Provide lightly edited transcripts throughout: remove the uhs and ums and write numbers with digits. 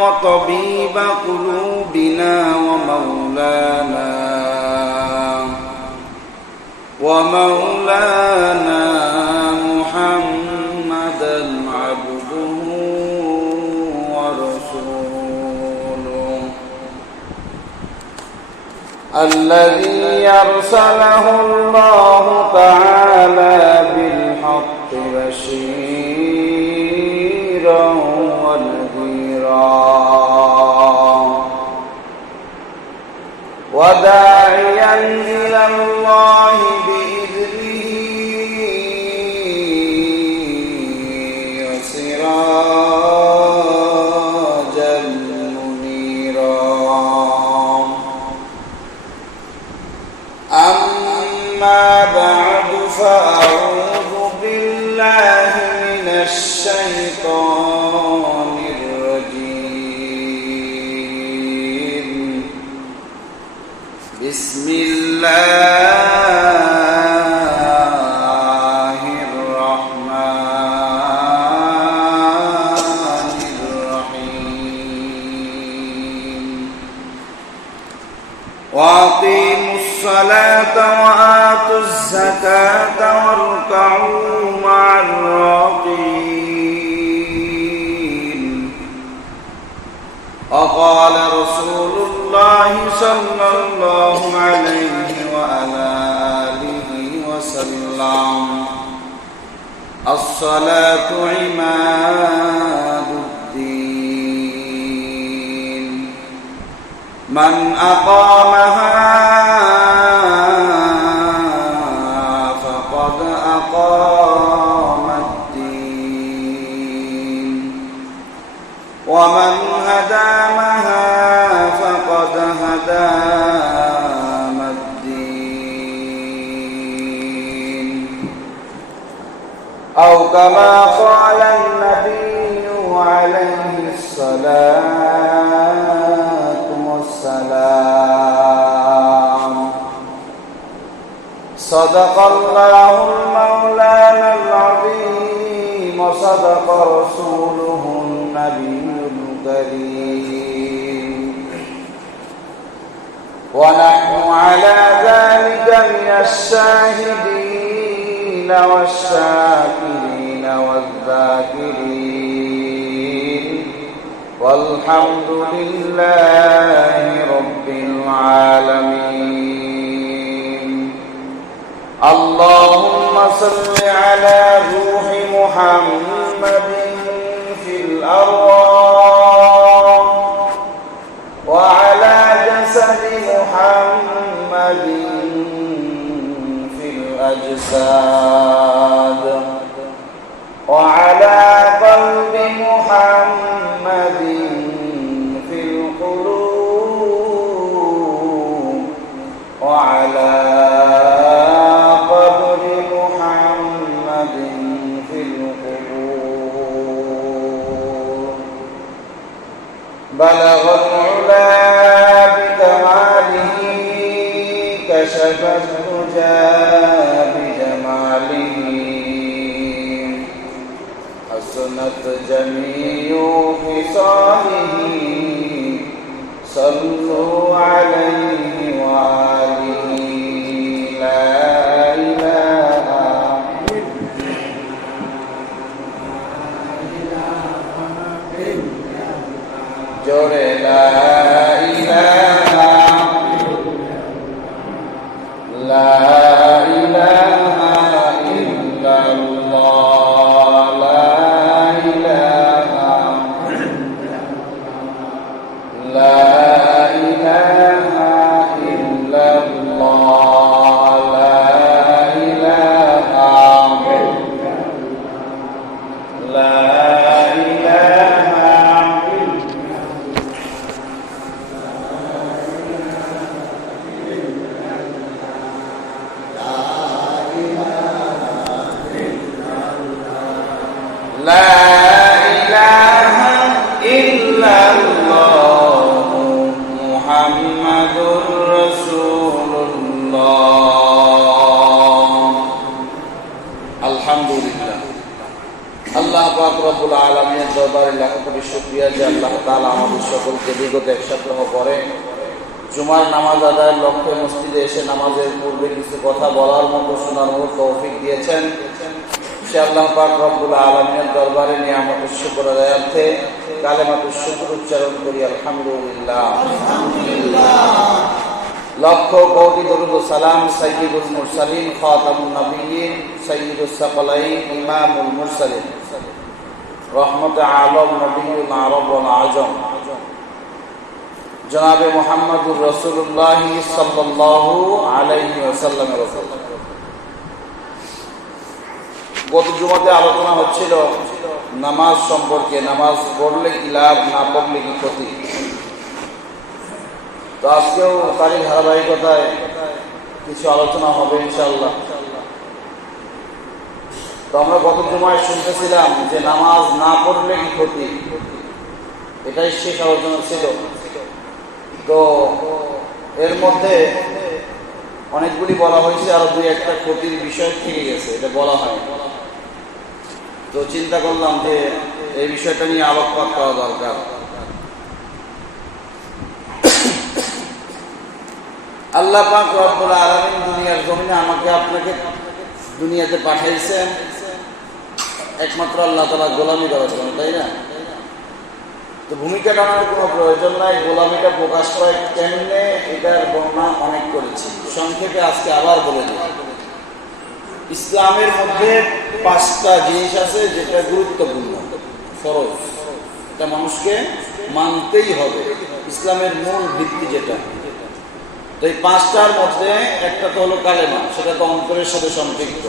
وطبيب قلوبنا ومولانا محمدا عبده ورسوله الذي أرسله الله تعالى بالحق بشيرا ونذيرا وداعيا إلى الله بإذنه وسراجا منيرا أما بعد فأعوذ بالله من الشيطان الرجيم بسم الله الرحمن الرحيم وأقيموا الصلاة وآتوا الزكاة واركعوا مع الراكعين وقال رسول الله صلى الله عليه وعلى آله وسلم الصلاة عماد الدين من أقامها فقد أقام الدين ومن هدمها فقد هدم الدين أو كما قال النبي عليه الصلاة والسلام صدق الله المولانا العظيم وصدق رسوله النبي الكريم ونحن على ذلك من الشاهدين والشاكرين والذاكرين والحمد لله رب العالمين اللهم صل على روح محمد في الأرواح وعلى جسد محمد في الأجساد وعلى قلب محمد في القلوب وعلى قبر محمد في القبور بلغ العلا بكماله كشف الدجى بجماله حسنت جميع خصاله صلوا عليه وآله لا إله جورے لا إله لا إله إلا الله لا إله لا إله إلا الله لا إله لا إله পাক রব্বুল আলামিনের দরবারে লাখ কোটি শুকরিয়া যে আল্লাহ তাআলা আমাদের সকলকে বিগত এক সপ্তাহ পরে জুমার নামাজ আদায়ের লক্ষ্যে মসজিদে এসে নামাজের পূর্বে কিছু কথা বলার মতো শোনার মতো তৌফিক দিয়েছেন। সে আল্লাহ পাক রব্বুল আলামিনের দরবারে নিয়ামতের শুকর আদায়ার্থে কালেমাতুশ শুকর উচ্চারণ করি আলহামদুলিল্লাহ। লক্ষ কোটি দরুদ ও সালাম সাইয়্যিদুল মুরসালিন খাতামুন নবিয়্যিন সাইয়্যিদুস সাকালাইন ইমামুল মুরসালিন রহমতে আলম নবিয়ুল আরব ওয়াল আজম জনাবে মুহাম্মদুর রাসূলুল্লাহ সাল্লাল্লাহু আলাইহি ওয়াসাল্লামের উপর। গত জুমাতে আলোচনা হচ্ছিল নামাজ সম্পর্কে, নামাজ পড়লে কি লাভ, না পড়লে কি ক্ষতি। তো আজকেও তারই ধারাবাহিকতায় কিছু আলোচনা হবে ইনশাআল্লাহ। তো আমরা গত জুমায় শুনতেছিলাম যে নামাজ না পড়লে কি ক্ষতি, এটাই শেষ আলোচনা ছিল। তো এর মধ্যে অনেকগুলি বলা হয়েছে, আরো দুই একটা ক্ষতির বিষয় থেকে গেছে, এটা বলা হয়। তো চিন্তা করলাম যে এই বিষয়টা নিয়ে আলোকপাত করা দরকার। আল্লাহ পাক রব্বুল আলামিন দুনিয়ার জমিনে আমাকে আপনাকে দুনিয়াতে পাঠাইছেন একমাত্র আল্লাহ তাআলা গোলামি করার জন্য, তাই না? তো ভূমিকা টানার কোনো প্রয়োজন নাই। গোলামিটা প্রকাশ পায় কেমনে, এটার বর্ণনা অনেক করেছি। সংক্ষেপে আজকে আবার বলে দিই, ইসলামের মধ্যে 5টা জিনিস আছে যেটা গুরুত্বপূর্ণ, ফরজ, এটা মানুষকে মানতেই হবে, ইসলামের মূল ভিত্তি যেটা। তো এই 5টার মধ্যে একটা তো হলো কালেমা, সেটা তো অন্তরের সাথে সম্পৃক্ত।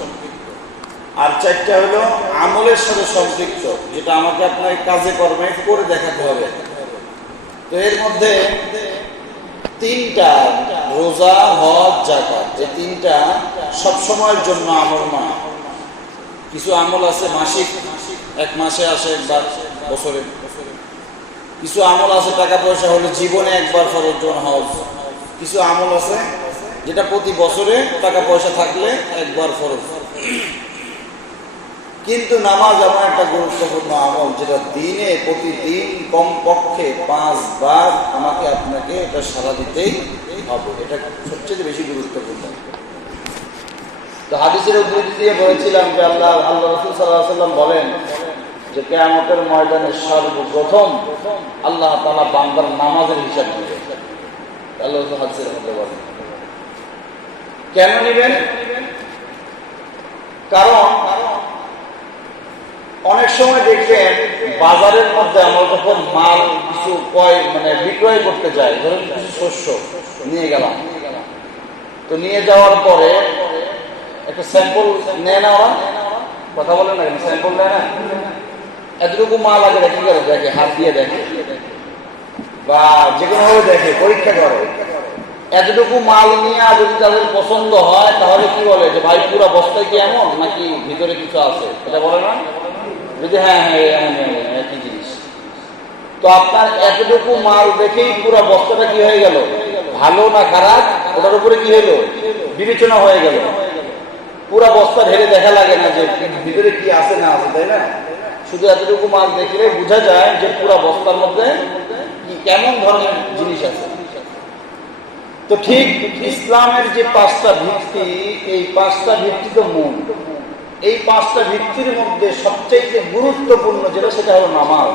আর 4টা হলো আমলের সাথে সম্পৃক্ত, যেটা আমাকে আপনার কাজে কর্মে করে দেখাতে হবে। তো এর মধ্যে 3টা, রোজা, হজ, যাকাত, এই 3টা সবসময়ের জন্য আমল নয়। কিছু আমল আছে মাসিক, এক মাসে আসে, একবার বছরে। কিছু আমল আছে টাকা পয়সা হলে জীবনে একবার ফরজ, হজ। কিছু আমল আছে যেটা প্রতি বছরে টাকা পয়সা থাকলে একবার ফরজ। কিন্তু নামাজ এমন একটা গুরুত্বপূর্ণ আমল যেটা দিনে প্রতিদিন কমপক্ষে 5 বার আমাকে আপনাকে এটা সারা দিতেই হবে, এটা সবচেয়ে বেশি গুরুত্বপূর্ণ। তো হাদিসের উদ্ধৃতি দিয়ে বলেছিলাম যে আল্লাহ রাসূল সাল্লাল্লাহু আলাইহি ওয়াসাল্লাম বলেন যে কিয়ামতের ময়দানে সর্বপ্রথম আল্লাহ তাআলা বান্দার নামাজের হিসাব নেবেন। আল্লাহ হাদিসের মধ্যে বলেন কেন নেবেন? কারণ অনেক সময় দেখবেন বাজারের মধ্যে আমরা যখন মাল কিছু বিক্রয় করতে যাই, ধরুন কিছু শস্য নিয়ে গেলাম, তো নিয়ে যাওয়ার পরে একটা স্যাম্পল নেয় না, ওরা কথা বলে না, স্যাম্পল নেয় না, এতটুকু মাল আগে কি করে দেখে, হাত দিয়ে দেখে বা যে কোনো ভাবে দেখে, পরীক্ষা করে। এতটুকু মাল নিয়ে যদি তাদের পছন্দ হয় তাহলে কি বলে যে ভাই পুরা বস্তায় কি এমন নাকি ভিতরে কিছু আছে, এটা বলে না? যদি হ্যাঁ একই জিনিস। তো আপনার এতটুকু মাল দেখেই পুরো বস্তাটা কি হয়ে গেল, ভালো না খারাপ, ওটার উপরে কি হলো, বিবেচনা হয়ে গেল। পুরা বস্তা ঢেলে দেখা লাগে না যে ভিতরে কি আছে না আছে, তাই না? শুধু এতটুকু মাল দেখলে বোঝা যায় যে পুরা বস্তার মধ্যে কি কেমন ধরনের জিনিস আছে। তো ঠিক ইসলামের যে 5টা ভিত্তি, এই 5টা ভিত্তি তো মূল। এই 5টা ভিত্তির মধ্যে সবচেয়ে গুরুত্বপূর্ণ যেটা, সেটা হলো নামাজ।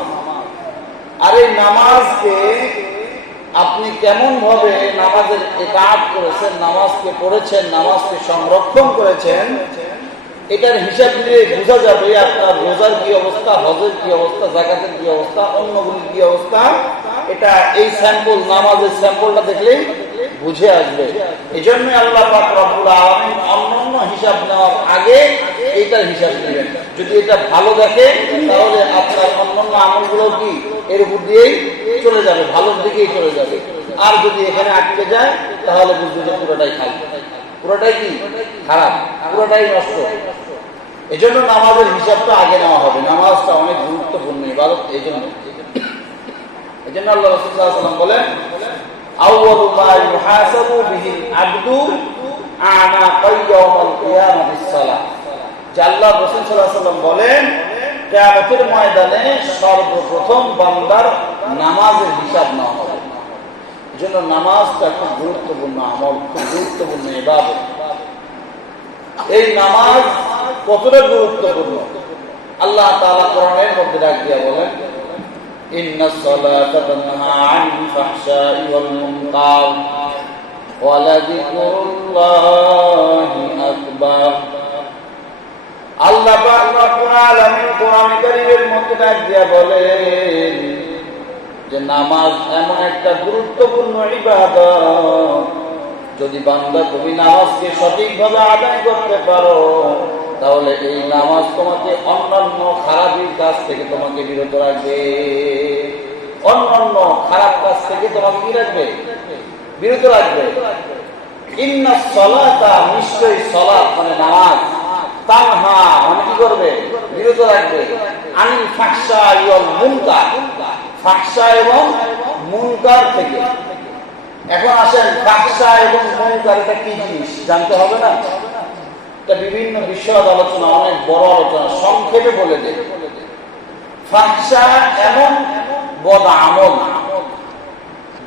আর এই নামাজকে আপনি কেমন ভাবে নামাজের ইতাআত করেছেন, নামাজকে পড়েছেন, নামাজকে সংরক্ষণ করেছেন, এটার হিসাব দিয়ে বোঝা যাবে আপনার রোজার কি অবস্থা, হজের কি অবস্থা, যাকাতের কি অবস্থা, অন্যগুলির কি অবস্থা। এটা এই স্যাম্পল, নামাজের স্যাম্পলটা দেখলেই বুঝে আসবে। এই জন্যই আল্লাহ পাক রব্বুল আলামিন অন্যান্য হিসাব নেওয়ার আগে এইটার হিসাব নেবেন। যদি এটা ভালো দেখে তাহলে আপনার অন্যান্য আমলগুলো কি এর উপর দিয়েই চলে যাবে, ভালোর দিকেই চলে যাবে। আর যদি এখানে আটকে যায় তাহলে বুঝবে যে পুরোটাই খারাপ, পুরোটাই কি খারাপ, পুরোটাই নষ্ট। এই জন্য নামাজের হিসাবটা আগে নেওয়া হবে। নামাজটা অনেক গুরুত্বপূর্ণ ইবাদত। এই জন্য আল্লাহ রাসূল সাল্লাল্লাহু আলাইহি ওয়াসাল্লাম বলেন, আউয়ালু মা ইউহাসাবু বিহিল আবদু আনা ইয়াউমাল কিয়ামাতিস সালাহ। যে আল্লাহ রাসূল সাল্লাল্লাহু আলাইহি ওয়াসাল্লাম বলেন কিয়ামতের ময়দানে সর্বপ্রথম বান্দার নামাজের হিসাব নেওয়া হবে। এজন্য নামাজটা খুব গুরুত্বপূর্ণ আমল, খুব গুরুত্বপূর্ণ ইবাদত। এই নামাজ কতটা গুরুত্বপূর্ণ আল্লাহ তাআলা কোরআনের মধ্যে ডাক দিয়া বলেন, ইন্নাস সালাতা তানহা আনিল ফাহশাই ওয়াল মুনকার ওয়া লাযিকরুল্লাহি আকবার। আল্লাহ পাক রব্বুল আলামিন কোরআন কারীমের মধ্যে ডাক দিয়া বলেন যে নামাজ এমন একটা গুরুত্বপূর্ণ ইবাদত, যদি বান্দা তুমি নামাজকে সঠিকভাবে আদায় করতে পারো তাহলে এই নামাজ তোমাকে অন্যান্য খারাপের কাজ থেকে তোমাকে বিরত রাখবে। অন্যান্য খারাপ কাজ থেকে তোমাকে কি রাখবে? বিরত রাখবে। ইন্নাস সালাতা, নিশ্চয়ই সালাত মানে নামাজ, তানহা মানে কি করবে? বিরত রাখবে। আনিল ফাহশাই ওয়াল মুনকার, ফাহশা এবং মুনকার থেকে। এখন আসেন, ফাহশা এবং মুনকার এটা কি জিনিস জানতে হবে না? এটা বিভিন্ন বিষয় আলোচনা, অনেক বড় আলোচনা, সংক্ষেপে বলে দেয়। ফাহশা এমন বদ আমল,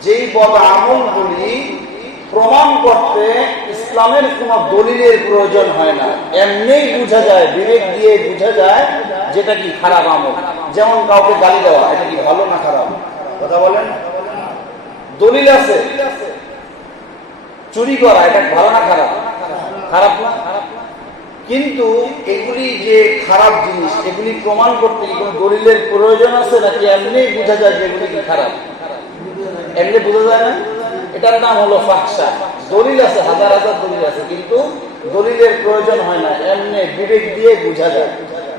যেই বদ আমলগুলি প্রমাণ করতে ইসলামের কোন দলিলের প্রয়োজন হয় না, এমনিই বোঝা যায়, বিবেক দিয়ে বোঝা যায় যেটা কি খারাপ আমল। যেমন কাউকে গালি দেওয়া, এটা কি ভালো না খারাপ? কথা বলেন। দলিল আছে। চুরি করা, এটা ভালো না খারাপ? খারাপ না। কিন্তু এগুলি যে খারাপ জিনিস, এগুলি প্রমাণ করতে কি কোনো দলিলের প্রয়োজন আছে নাকি এমনি বোঝা যায় যে এগুলি কি খারাপ? এমনি বোঝা যায় না। এটার নাম হলো ফাহশা। দলিল আছে, হাজার হাজার দলিল আছে, কিন্তু দলিলের প্রয়োজন হয় না, এমনি বিবেক দিয়ে বোঝা যায়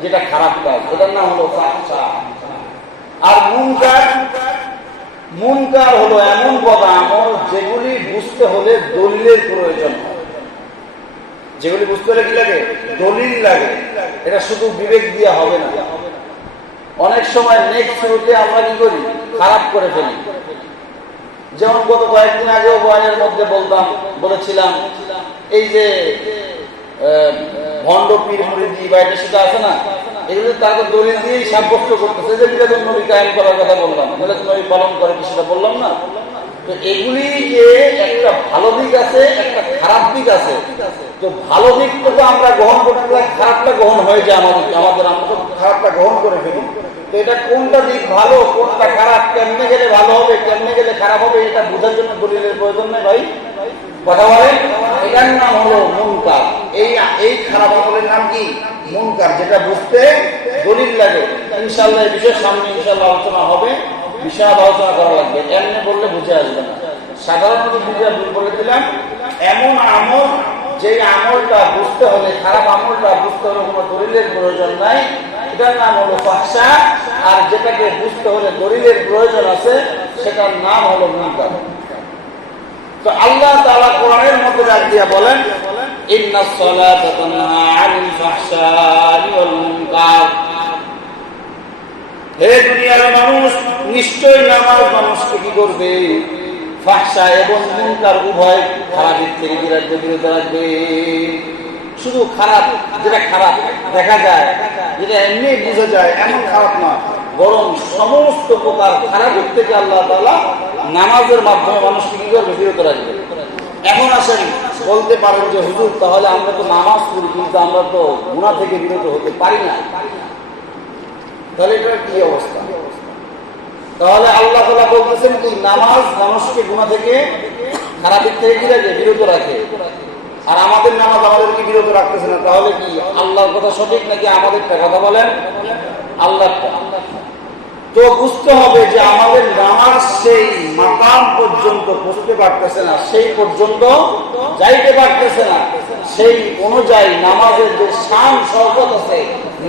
যেটা খারাপ কাজ, এটার নাম হলো ফাহশা। আর মুনকার, মুনকার হলো এমন বদ আমল যেগুলি বুঝতে হলে দলিলের প্রয়োজন হয়। যেগুলি বুঝতে হলে কি লাগে? দলিল লাগে। এটা শুধু বিবেক দিয়ে হবে না। অনেক সময় নেক্সট শুরুতে আমরা কি করি? খারাপ করে ফেলি। যেমন গত কয়েকদিন আগেও বয়ানের মধ্যে বলেছিলাম, এই যে ভণ্ড পীর মুরিদি বা এটা সেটা আছে না, এগুলো তারা তো দলিল দিয়েই সাব্যস্ত করতেছে যে মিলাদুন নবী কায়েম করার কথা বললাম, মিলাদুন নবী পালন করে কি সেটা বললাম না। তো এগুলি যে একটা ভালো দিক আছে, একটা খারাপ দিক আছে। তো ভালো দিকটা তো আমরা গ্রহণ করতে পারি, খারাপটা গ্রহণ হয়ে যায় আমাদের আমরা তো খারাপটা গ্রহণ করে ফেলি। তো এটা কোনটা দিক ভালো, কোনটা খারাপ, কেমনে গেলে ভালো হবে, কেমনে গেলে খারাপ হবে, এটা বোঝার জন্য দলিলের প্রয়োজন নেই ভাই। কথা বলেন। এটার নাম হলো মুনকার। এই খারাপ আমলের নাম কি? মুনকার, যেটা বুঝতে দলিল লাগে। ইনশাআল্লাহ এই বিষয়ে সামনে ইনশাআল্লাহ আলোচনা হবে, বিশাল আলোচনা করা লাগবে। এমনি বললে বুঝে আসবে না। সাধারণত বলে দিলাম, এমন আমল যে আমলটা বুঝতে হলে, খারাপ আমলটা বুঝতে হলে কোনো দলিলের প্রয়োজন নাই, এটার নাম হলো ফাহশা। আর যেটাকে বুঝতে হলে দলিলের প্রয়োজন আছে, সেটার নাম হলো মুনকার। তো আল্লাহ তাআলা কোরআনের মধ্যে ডাক দিয়া বলেন, ইন্নাস সালাতা তানহা আনিল ফাহশাই ওয়াল মুনকার। হে দুনিয়ার মানুষ, নিশ্চয় নামাজ মানুষকে কি করবে? ফাহশা এবং মুনকার উভয় খারাপের থেকে বিরত রাখবে। শুধু খারাপ, যেটা খারাপ দেখা যায়, যেটা এমনি বোঝা যায়, এমন খারাপ না, বরং সমস্ত প্রকার খারাপের থেকে আল্লাহ তাআলা নামাজের মাধ্যমে মানুষকে কি করবে? বিরত রাখবে। এখন আসেন, বলতে পারেন যে হুজুর তাহলে আমরা তো নামাজ পড়ি কিন্তু আমরা তো গুনাহ থেকে বিরত হতে পারি না, তাহলে এটা কি অবস্থা? তাহলে আল্লাহ তাআলা বলতেছেন কি নামাজ মানুষকে গুনাহ থেকে, খারাপের থেকে কি রাখে? বিরত রাখে। আর আমাদের নামাজ আমাদেরকে বিরত রাখতেছে না। তাহলে কি আল্লাহর কথা সঠিক নাকি আমাদেরটা? কথা বলেন। আল্লাহটা তো বুঝতে হবে যে আমাদের নামাজ সেই মাকাম পর্যন্ত পৌঁছতে পারতেছে না, সেই পর্যন্ত যাইতে পারতেছে না। সেই অনুযায়ী নামাজের যে শান শওকত আছে,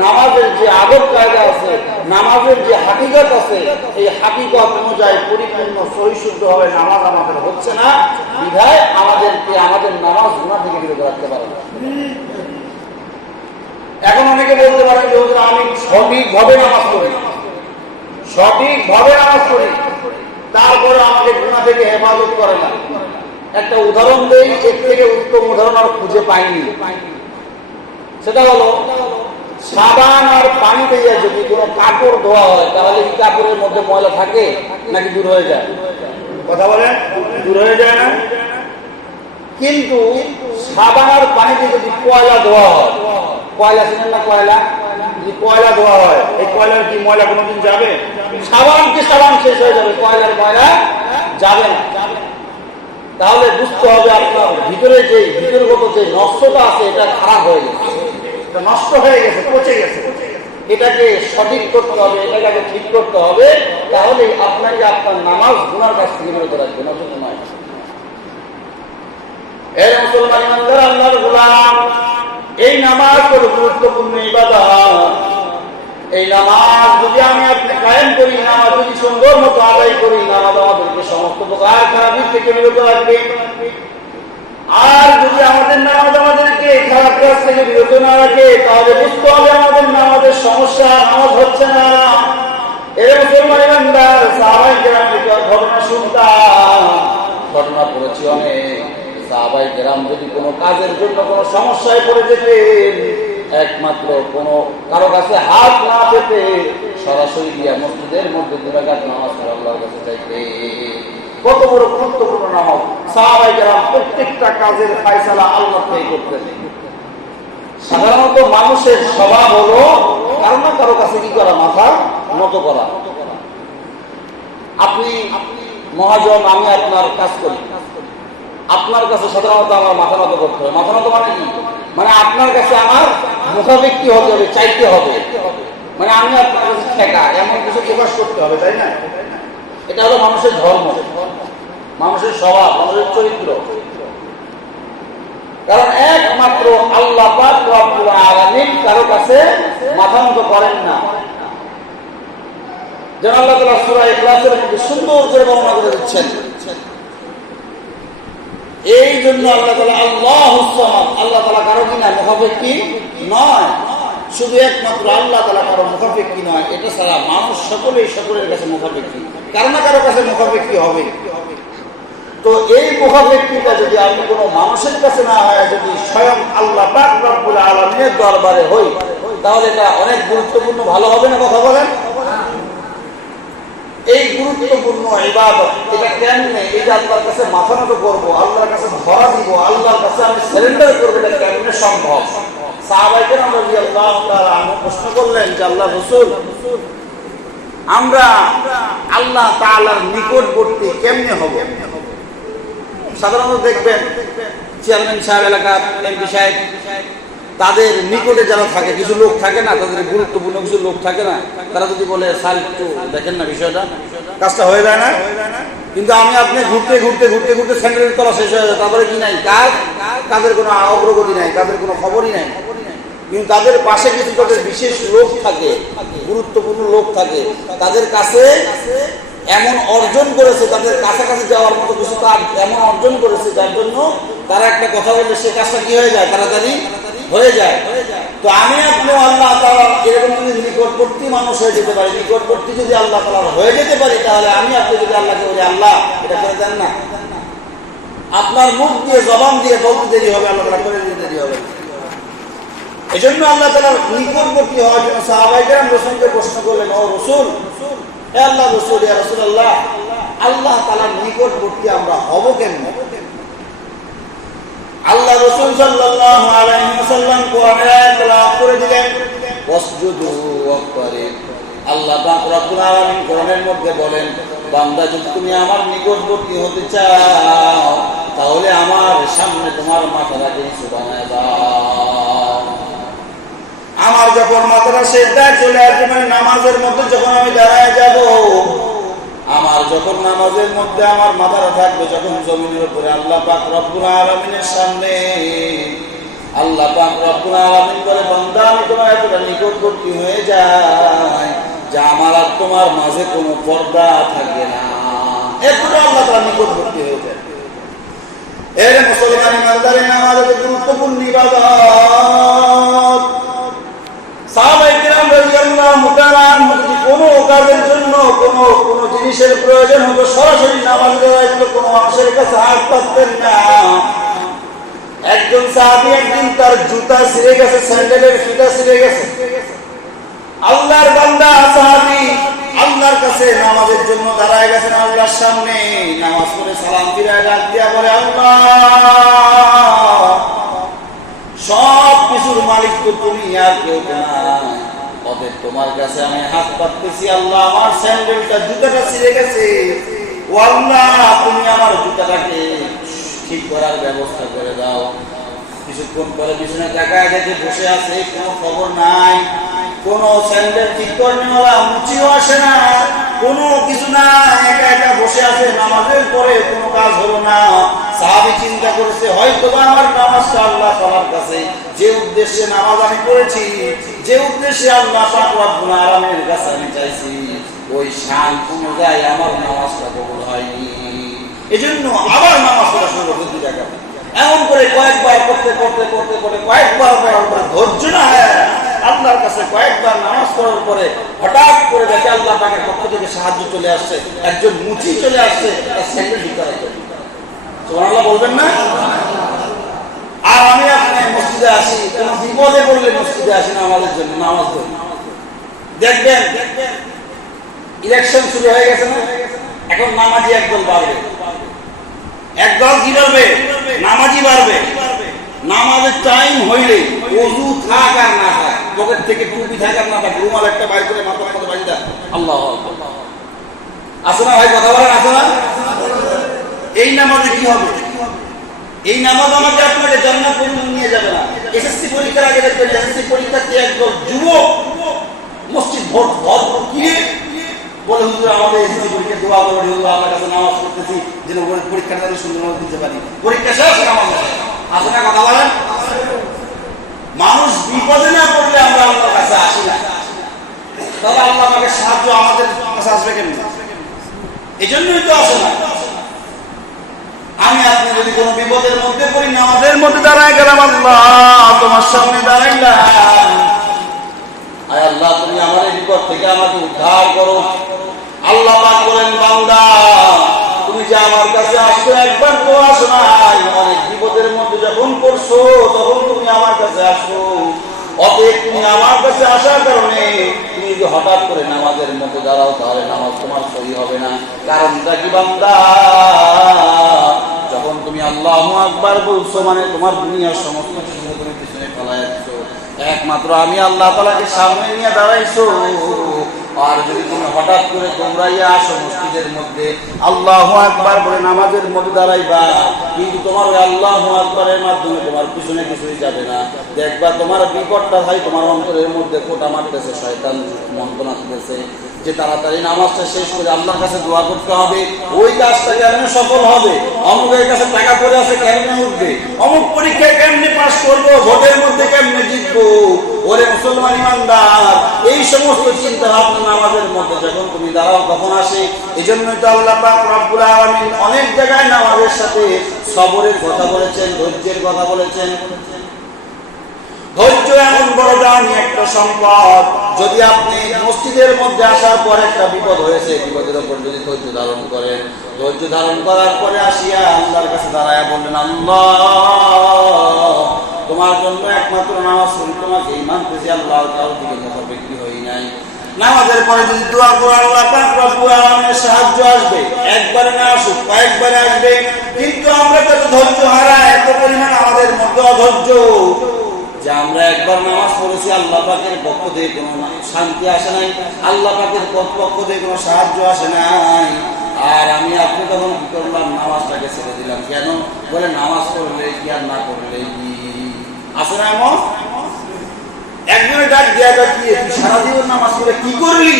নামাজের যে আদব কায়দা আছে, নামাজের যে হাকিকত আছে, এই হাকিকত অনুযায়ী পরিপূর্ণ সহিশুদ্ধভাবে নামাজ আমাদের হচ্ছে না, বিধায় আমাদেরকে আমাদের নামাজ গুনাহ থেকে বিরত রাখতে পারে না। এখন অনেকে বলতে পারেন যে আমি সঠিকভাবে নামাজ পড়ি, সঠিকভাবে নামাজ পড়ি, তারপরে আমাকে গুনাহ থেকে হেফাজত করে না। একটা উদাহরণ দেই, এর থেকে উত্তম উদাহরণ আর খুঁজে পাইনি। সেটা হলো সাবান আর পানি দিয়ে যদি কোনো কাপড় ধোয়া হয় তাহলে কি কাপড়ের মধ্যে ময়লা থাকে নাকি দূর হয়ে যায়? কথা বলেন, দূর হয়ে যায় না? কিন্তু সাবান আর পানি দিয়ে যদি কয়লা ধোয়া হয়, কয়লা চিনেন না? কয়লা যদি কয়লা ধোয়া হয়, এই কয়লার কি ময়লা কোনোদিন যাবে? সাবান কি সাবান শেষ হয়ে যাবে, কয়লার ময়লা যাবে না। তাহলে বুঝতে হবে আপনার ভিতরে যে ভিতরগত যে নষ্টটা আছে এটা খারাপ হয়ে গেছে, এটা নষ্ট হয়ে গেছে, পচে গেছে। এটাকে সঠিক করতে হবে, এটাকে ঠিক করতে হবে। তাহলে আপনাকে আপনার নামাজ গুনার কাছ থেকে বিরত রাখবে, নষ্ট নয়। এর মুসলমান ইমানদার, আল্লাহর গোলাম, এই নামাজ হলো গুরুত্বপূর্ণ ইবাদত। এই নামাজ যদি আমি আপনি কায়েম করি, নামাজ যদি সুন্দর মতো আদায় করি, নামাজ আমাদেরকে সমস্ত প্রকার খারাপি থেকে বিরত রাখবে। আর যদি আমাদের নামাজ আমাদেরকে খারাপ কাজ থেকে বিরত না রাখে, তাহলে বুঝতে হবে আমাদের নামাজের সমস্যা, নামাজ হচ্ছে না। এর মুসলমান ইমানদার, সাহাবায়ে কেরামের ঘটনা শুনতাম, ঘটনা পড়েছি অনেক। সাহাবায়ে কেরাম যদি কোনো কাজের জন্য কোনো সমস্যায় পড়ে যেতেন, একমাত্র কোনো কারো কাছে হাত না পেতে সরাসরি গিয়া মসজিদের মধ্যে 2 রাকাত নামাজ পড়ে আল্লাহর কাছে চাইতে। কত বড় গুরুত্বপূর্ণ নামাজ! সাহাবায়ে কেরাম প্রত্যেকটা কাজের ফয়সালা আল্লাহ থেকে করতেন। সাধারণত মানুষের স্বভাব হলো কারো না কারো কাছে কি করা, মাথা নত করা। আপনি মহাজন, আমি আপনার কাজ করি, আপনার কাছে সাধারণত আমার মাথা নত করতে হবে। মাথা নত মানে কি? মানে আপনার কাছে আমার মুখাপেক্ষী হতে হবে, চাইতে হবে। মানে আমি আপনার কাছে ঠেকা, এমন কিছু প্রকাশ করতে হবে, তাই না? এটা হলো মানুষের ধর্ম, মানুষের স্বভাব, মানুষের চরিত্র। কারণ একমাত্র আল্লাহ পাক রব্বুল আলামিন কারো কাছে মাথা নত করেন না। যেন আল্লাহ তাআলা সূরা ইখলাসের মধ্যে সুন্দর করে বর্ণনা করে দিচ্ছেন। এই জন্য আল্লাহ তাআলা আল্লাহুস সামাদ, আল্লাহ তাআলা কারো কিনা মুখাপেক্ষী নয়। শুধু একমাত্র আল্লাহ তাআলা কারো মুখাপেক্ষী নয়, এটা ছাড়া মানুষ সকলেই সকলের কাছে মুখাপেক্ষী, কারো না কারো কাছে মুখাপেক্ষী হবে। তো এই মুখাপেক্ষীটা যদি আমি কোনো মানুষের কাছে না হয়, যদি স্বয়ং আল্লাহ পাক রব্বুল আলামিনের দরবারে হই, তাহলে এটা অনেক গুরুত্বপূর্ণ, ভালো হবে না? কথা বলেন। এই গুরুত্বপূর্ণ ইবাদত, এটা কেমনে, এটা আল্লাহর কাছে মাথা নত করবো, আল্লাহর কাছে ধরা দিব, আল্লাহর কাছে আমি সারেন্ডার করবো, এটা কেমনে সম্ভব? সাহাবায়ে কেরাম রাদিয়াল্লাহু তাআলা আনহু প্রশ্ন করলেন যে আল্লাহর রাসূল, আমরা আল্লাহ তাআলার নিকটবর্তী কেমনে হব? সাধারণত দেখবেন চেয়ারম্যান সাহেব, এলাকার এমপি সাহেব, তাদের নিকটে যারা থাকে, কিছু লোক থাকে না, তাদের গুরুত্বপূর্ণ কিছু লোক থাকে না, তারা যদি বলে স্যার একটু দেখেন না বিষয়টা, কাজটা হয়ে যায় না। কিন্তু আমি আপনি ঘুরতে ঘুরতে ঘুরতে ঘুরতে স্যান্ডেলের তলা শেষ হয়ে যায়, তারপরে কি নাই, কাজের কোনো অগ্রগতি নাই, কাজের কোনো খবরই নাই। কিন্তু তাদের পাশে কিছু তাদের বিশেষ লোক থাকে, গুরুত্বপূর্ণ লোক থাকে, তাদের কাছে এমন অর্জন করেছে, তাদের কাছাকাছি যাওয়ার মতো কিছু কাজ এমন অর্জন করেছে, যার জন্য তারা একটা কথা বললে সে কাজটা কি হয়ে যায়, তাড়াতাড়ি হয়ে যায়। তো আমি আপনি আল্লাহ তাআলা এরকম যদি নিকটবর্তী মানুষ হয়ে যেতে পারি, নিকটবর্তী যদি আল্লাহ তাআলা হয়ে যেতে পারি, তাহলে আমি আপনি যদি আল্লাহকে বলি আল্লাহ এটা করে দেন না, আপনার মুখ দিয়ে জবান দিয়ে বলতে দেরি হবে, আল্লাহ তাআলা করে দিতে দেরি হবে। এই জন্য আল্লাহ তাআলার নিকটবর্তী হওয়ার জন্য সাহাবায়ে কেরাম রাসূলকে প্রশ্ন করলেন, ও রাসূল, হে আল্লাহ রাসূল, ইয়া রাসূলুল্লাহ, আল্লাহ তাআলার নিকটবর্তী আমরা হব কেমনে? আল্লাহ রাসূল সাল্লাল্লাহু আলাইহি ওয়াসাল্লাম কোরআনে তেলাওয়াত করে দিলেন, ওয়াসজুদু ওয়াকতারিব। আল্লাহ পাক রব্বুল আলামিন কোরআনের মধ্যে বলেন, বান্দা যদি তুমি আমার নিকটবর্তী হতে চাও, তাহলে আমার সামনে তোমার মাথাটা নিচু বানায় দাও। আমার যখন মাথাটা সিজদায় চলে আসবে, মানে নামাজের মধ্যে যখন আমি দাঁড়ায় যাব, আমার যখন নামাজের মধ্যে আমার মাথাটা থাকবে যখন জমিনের উপরে, আল্লাহ পাক রব্বুল আলামিনের সামনে, আল্লাহ পাক রব্বুল আলামিন বলে, বান্দা আমি তোমার এতটা নিকটবর্তী হয়ে যাই যে আমার আর তোমার মাঝে কোনো পর্দা থাকে না, এতটা আল্লাহ তাআলা নিকটবর্তী হয়ে যায়। এর মুসলমান ইমানদার, নামাজ এত গুরুত্বপূর্ণ ইবাদত। সাহাবায়ে কেরাম রাদিয়াল্লাহু তাআলা আনহুম কোনো কাজের জন্য কোনো জিনিসের প্রয়োজন হতো, সরাসরি নামাজ পড়ার জন্য কোনো মানুষের কাছে হাত পাততেন না। একজন সাহাবী একদিন তার জুতা ছিঁড়ে গেছে, স্যান্ডেলের ফিতা ছিঁড়ে গেছে। আল্লাহর বান্দা সাহাবী আল্লাহর কাছে নামাজের জন্য দাঁড়ায় গেছেন, আল্লাহর সামনে নামাজ পড়ে সালাম ফিরায় ডাক দিয়া বলে, আল্লাহ সব কিছুর মালিক তো তুমি, আর কেউ না, অতএব তোমার কাছে আমি হাত পাততেছি। আল্লাহ আমার স্যান্ডেলটা জুতাটা ছিঁড়ে গেছে, ও আল্লাহ তুমি আমার জুতাটাকে ঠিক করার ব্যবস্থা করে দাও। কিছুক্ষণ পরে বিছানায় তাকায় দেখে বসে আছে, কোনো খবর নাই, কোনো স্যান্ডেল ঠিক করনেওয়ালা মুচিও আসে না, কোনো কিছু না, একা একা বসে আছে। নামাজের পরে কোনো কাজ হলো না। সাহাবী চিন্তা করেছে, হয়তো আমার নামাজটা আল্লাহ তাআলার কাছে, যে উদ্দেশ্যে নামাজ আমি পড়েছি, যে উদ্দেশ্যে আল্লাহ পাক রব্বুল আলামিনের কাছে আমি চাইছি, ওই শান অনুযায়ী আমার নামাজটা কবুল হয়নি। এজন্য আবার নামাজ পড়া শুরু করতে দুই টাকা এমন করে কয়েকবার করতে করতে করতে করতে কয়েকবার পড়ার পরে ধৈর্য না হয় আল্লাহর কাছে, কয়েকবার নামাজ পড়ার পরে হঠাৎ করে দেখে আল্লাহ পাকের পক্ষ থেকে সাহায্য চলে আসছে, একজন মুচি চলে আসছে, তার স্যান্ডেল ঠিক করার জন্য। সুবহানাল্লাহ বলবেন না? আর আমি আপনি মসজিদে আসি, কোন বিপদে পড়লে মসজিদে আসি না আমাদের জন্য নামাজ পড়ি। দেখবেন ইলেকশন শুরু হয়ে গেছে না, এখন নামাজি একদল বাড়বে, একদল কি বাড়বে? নামাজি বাড়বে। নামাজের টাইম হইলে ওযু থাক আর না থাক, পকেট থেকে টুপি থাক আর না থাক, রুমাল একটা বাইর করে মাথার মধ্যে বাঁধে দেয়। আল্লাহু আকবার। আছে না ভাই, কথা বলেন, আছে না? এই নামাজে কি হবে? এই নামাজ আমাকে আপনাকে জান্নাত পর্যন্ত নিয়ে যাবে না। এসএসসি পরীক্ষার আগে দেখবেন এসএসসি পরীক্ষার্থী একদল যুবক মসজিদ ভোট কিনে বলে, হুজুর আমাদের এসএসসি পরীক্ষা দোয়া করে, হুজুর আপনার কাছে নামাজ পড়তেছি যেন পরীক্ষাটা সুন্দর মতো দিতে পারি। পরীক্ষা শেষ, নামাজ আসে না, কথা বলেন। মানুষ বিপদে না পড়লে আমরা আল্লাহর কাছে আসি না, তাহলে আল্লাহ আমাকে সাহায্য আমাদের কাছে আসবে কেন? এই জন্যই তো আসে না। আমি আপনি যদি কোনো বিপদের মধ্যে পড়ি, নামাজের মধ্যে দাঁড়ায় গেলাম, আল্লাহ তোমার সামনে দাঁড়াইলাম, আয় আল্লাহ তুমি আমার এই বিপদ থেকে আমাকে উদ্ধার করো। আল্লাহ পাক বলেন, বান্দা তুমি যে আমার কাছে আসছো একবার তো আসো নাই, অনেক বিপদের মধ্যে যখন পড়ছো তখন তুমি আমার কাছে আসো। অতএব তুমি আমার কাছে আসার কারণে তুমি যদি হঠাৎ করে নামাজের মধ্যে দাঁড়াও, তাহলে নামাজ তোমার সহি হবে না। কারণটা কি বান্দা? যখন তুমি আল্লাহু আকবার বলছো, মানে তোমার দুনিয়ার সমস্ত কিছু তুমি পিছনে ফেলাই যাচ্ছ, একমাত্র আমি আল্লাহ তাআলাকে সামনে নিয়ে দাঁড়াইছো। আর যদি তুমি হঠাৎ করে দৌড়াইয়া আসো মসজিদের মধ্যে, আল্লাহু আকবার বলে নামাজের মধ্যে দাঁড়াইবা, কিন্তু তোমার ওই আল্লাহু আকবারের মাধ্যমে তোমার পিছনে কিছুই যাবে না, দেখবা তোমার বিপদটা ভাই তোমার অন্তরের মধ্যে খোঁটা মারতেছে, শয়তান মন্ত্রণা দিতেছে যে তাড়াতাড়ি নামাজটা শেষ করে আল্লাহর কাছে দোয়া করতে হবে, ওই কাজটা কেমনে সফল হবে, অমুকের কাছে টাকা পড়ে আছে কেমনে উঠবে, অমুক পরীক্ষায় কেমনে পাস করবো, ভোটের মধ্যে কেমনে জিতবো। ওরে মুসলমান ইমানদার, এই সমস্ত চিন্তা ভাবনা নামাজের মধ্যে যখন তুমি দাঁড়াও তখন আসে। এই জন্যই তো আল্লাহ পাক রব্বুল আলামিন অনেক জায়গায় নামাজের সাথে সবরের কথা বলেছেন, ধৈর্যের কথা বলেছেন। ধৈর্য এমন বড় দামি একটা সম্পদ, যদি আপনি মসজিদের মধ্যে আসার পর একটা বিপদ হয়েছে, বিপদের উপর যদি ধৈর্য ধারণ করেন, ধৈর্য ধারণ করার পরে আসিয়া আল্লাহর কাছে দাঁড়ায় বললেন, আল্লাহ তোমার জন্য একমাত্র নামাজ পড়ি, তোমাকে মানতেছি, আল্লাহ কারোর দিকে মুখাপেক্ষী হই নাই। নামাজের পরে যদি দোয়া করো, আল্লাহ পাক রব্বুল আলামিনের সাহায্য আসবে, একবারে না আসুক কয়েকবারে আসবে। কিন্তু আমরা তো ধৈর্য হারা, এত পরিমাণ আমাদের মধ্যে অধৈর্য যে আমরা একবার নামাজ পড়েছি, আল্লাহ পাকের পক্ষ থেকে কোনো শান্তি আসে নাই, আল্লাহ পাকের পক্ষ থেকে কোনো সাহায্য আসে নাই। আর আমি আপনি তখন কি করলাম? নামাজটাকে ছেড়ে দিলাম। কেন? বলে নামাজ পড়লে কি আর না পড়লে কি আসে না? এমন একজনের ডাক দেয়া দিয়ে, তুই সারা জীবন নামাজ পড়ে কি করলি?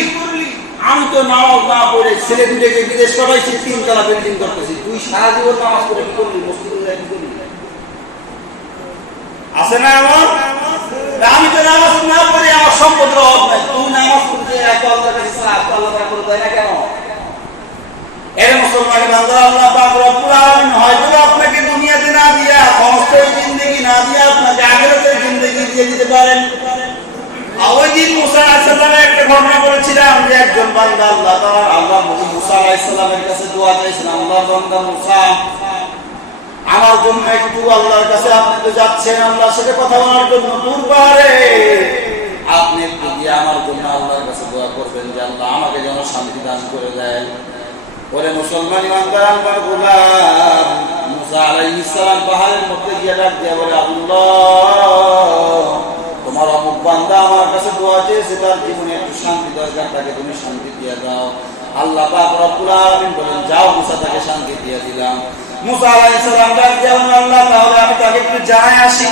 আমি তো নামাজ না পড়ে ছেলে দুটোকে বিদেশ পাঠাইছি, 3 তলা বিল্ডিং করতেছি, তুই সারা জীবন নামাজ পড়ে কি করলি? মসজিদে কি করলি? আছে না এমন? আমি তো নামাজ না পড়ে আমার সম্পদের অভাব নাই, তুই নামাজ পড়তে এত আল্লাহর কাছে চাপ, আল্লাহ তাআলা করে দেয় না কেন? এর মুসলমান বান্দা, আল্লাহ পাক রব্বুল আলামিন হয়তো আপনাকে দুনিয়াতে না দিয়া, ক্ষণস্থায়ী জিন্দেগি না দিয়া আপনাকে আখিরাতের জিন্দেগি দিয়ে দিতে পারেন। ওই দিন মুসা আলাইহিস সালামের একটা ঘটনা বলেছিলাম যে একজন বান্দা আল্লাহ তাআলা, আল্লাহ নবী মুসা আলাইহিস সালামের কাছে দোয়া চাইছেন, আল্লাহর বান্দা মুসা আমার জন্য একটু আল্লাহর কাছে আপনি তো যাচ্ছেন আল্লাহর সাথে কথা বলার জন্য দূর পাহাড়ে, আপনি একটু গিয়ে আমার জন্য আল্লাহর কাছে দোয়া করবেন যে আল্লাহ আমাকে যেন শান্তি দান করে দেন। ওরে মুসলমান ইমানদার আমার গোলাম মুসা আলাইহিস সালাম পাহাড়ের মধ্যে গিয়ে ডাক দিয়ে বলে, আল্লাহ তোমার অমুক বান্দা আমার কাছে দোয়া চেয়েছে, তার জীবনে একটু শান্তি দরকার, তাকে তুমি শান্তি দিয়ে দাও। আল্লাহ পাক রব্বুল আলামিন বলেন, যাও মুসা, তাকে শান্তি দিয়ে দিলাম। মুসা আলাইহিস সালাম ডাক দিয়ে বলেন, আল্লাহ তাহলে আমি তাকে একটু জানাই আসি।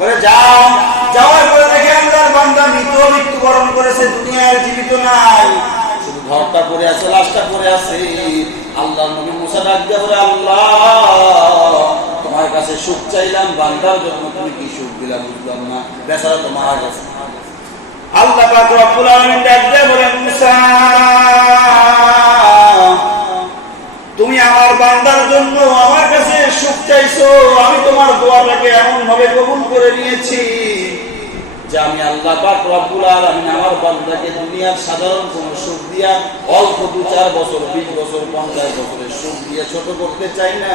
বলে যাও। যাওয়ার পরে দেখে আল্লাহর বান্দা মৃত্যুবরণ করেছে, দুনিয়ার জীবিত নাই, শুধু ঘরটা পড়ে আছে, লাশটা পড়ে আছে। আল্লাহর নবী মুসা ডাক দিয়ে বলে, আল্লাহ তোমার কাছে সুখ চাইলাম, বান্দার জন্য তুমি কি সুখ দিলা বুঝলাম না, বেচারা তো মারা গেছে। আল্লাহ পাক রব্বুল আলামিন ডাক দিয়ে বলেন, মুসা তুমি আমার বান্দার জন্য আমার কাছে সুখ চাইছো, আমি তোমার দোয়াটাকে এমন ভাবে কবুল করে নিয়েছি যে আমি আল্লাহ পাক রব্বুল আলামিন আমার বান্দাকে দুনিয়ার সাধারণ কোন সুখ দিয়া, অল্প 2-4 বছর, 20 বছর, 50 বছরের সুখ দিয়ে ছোট করতে চাই না।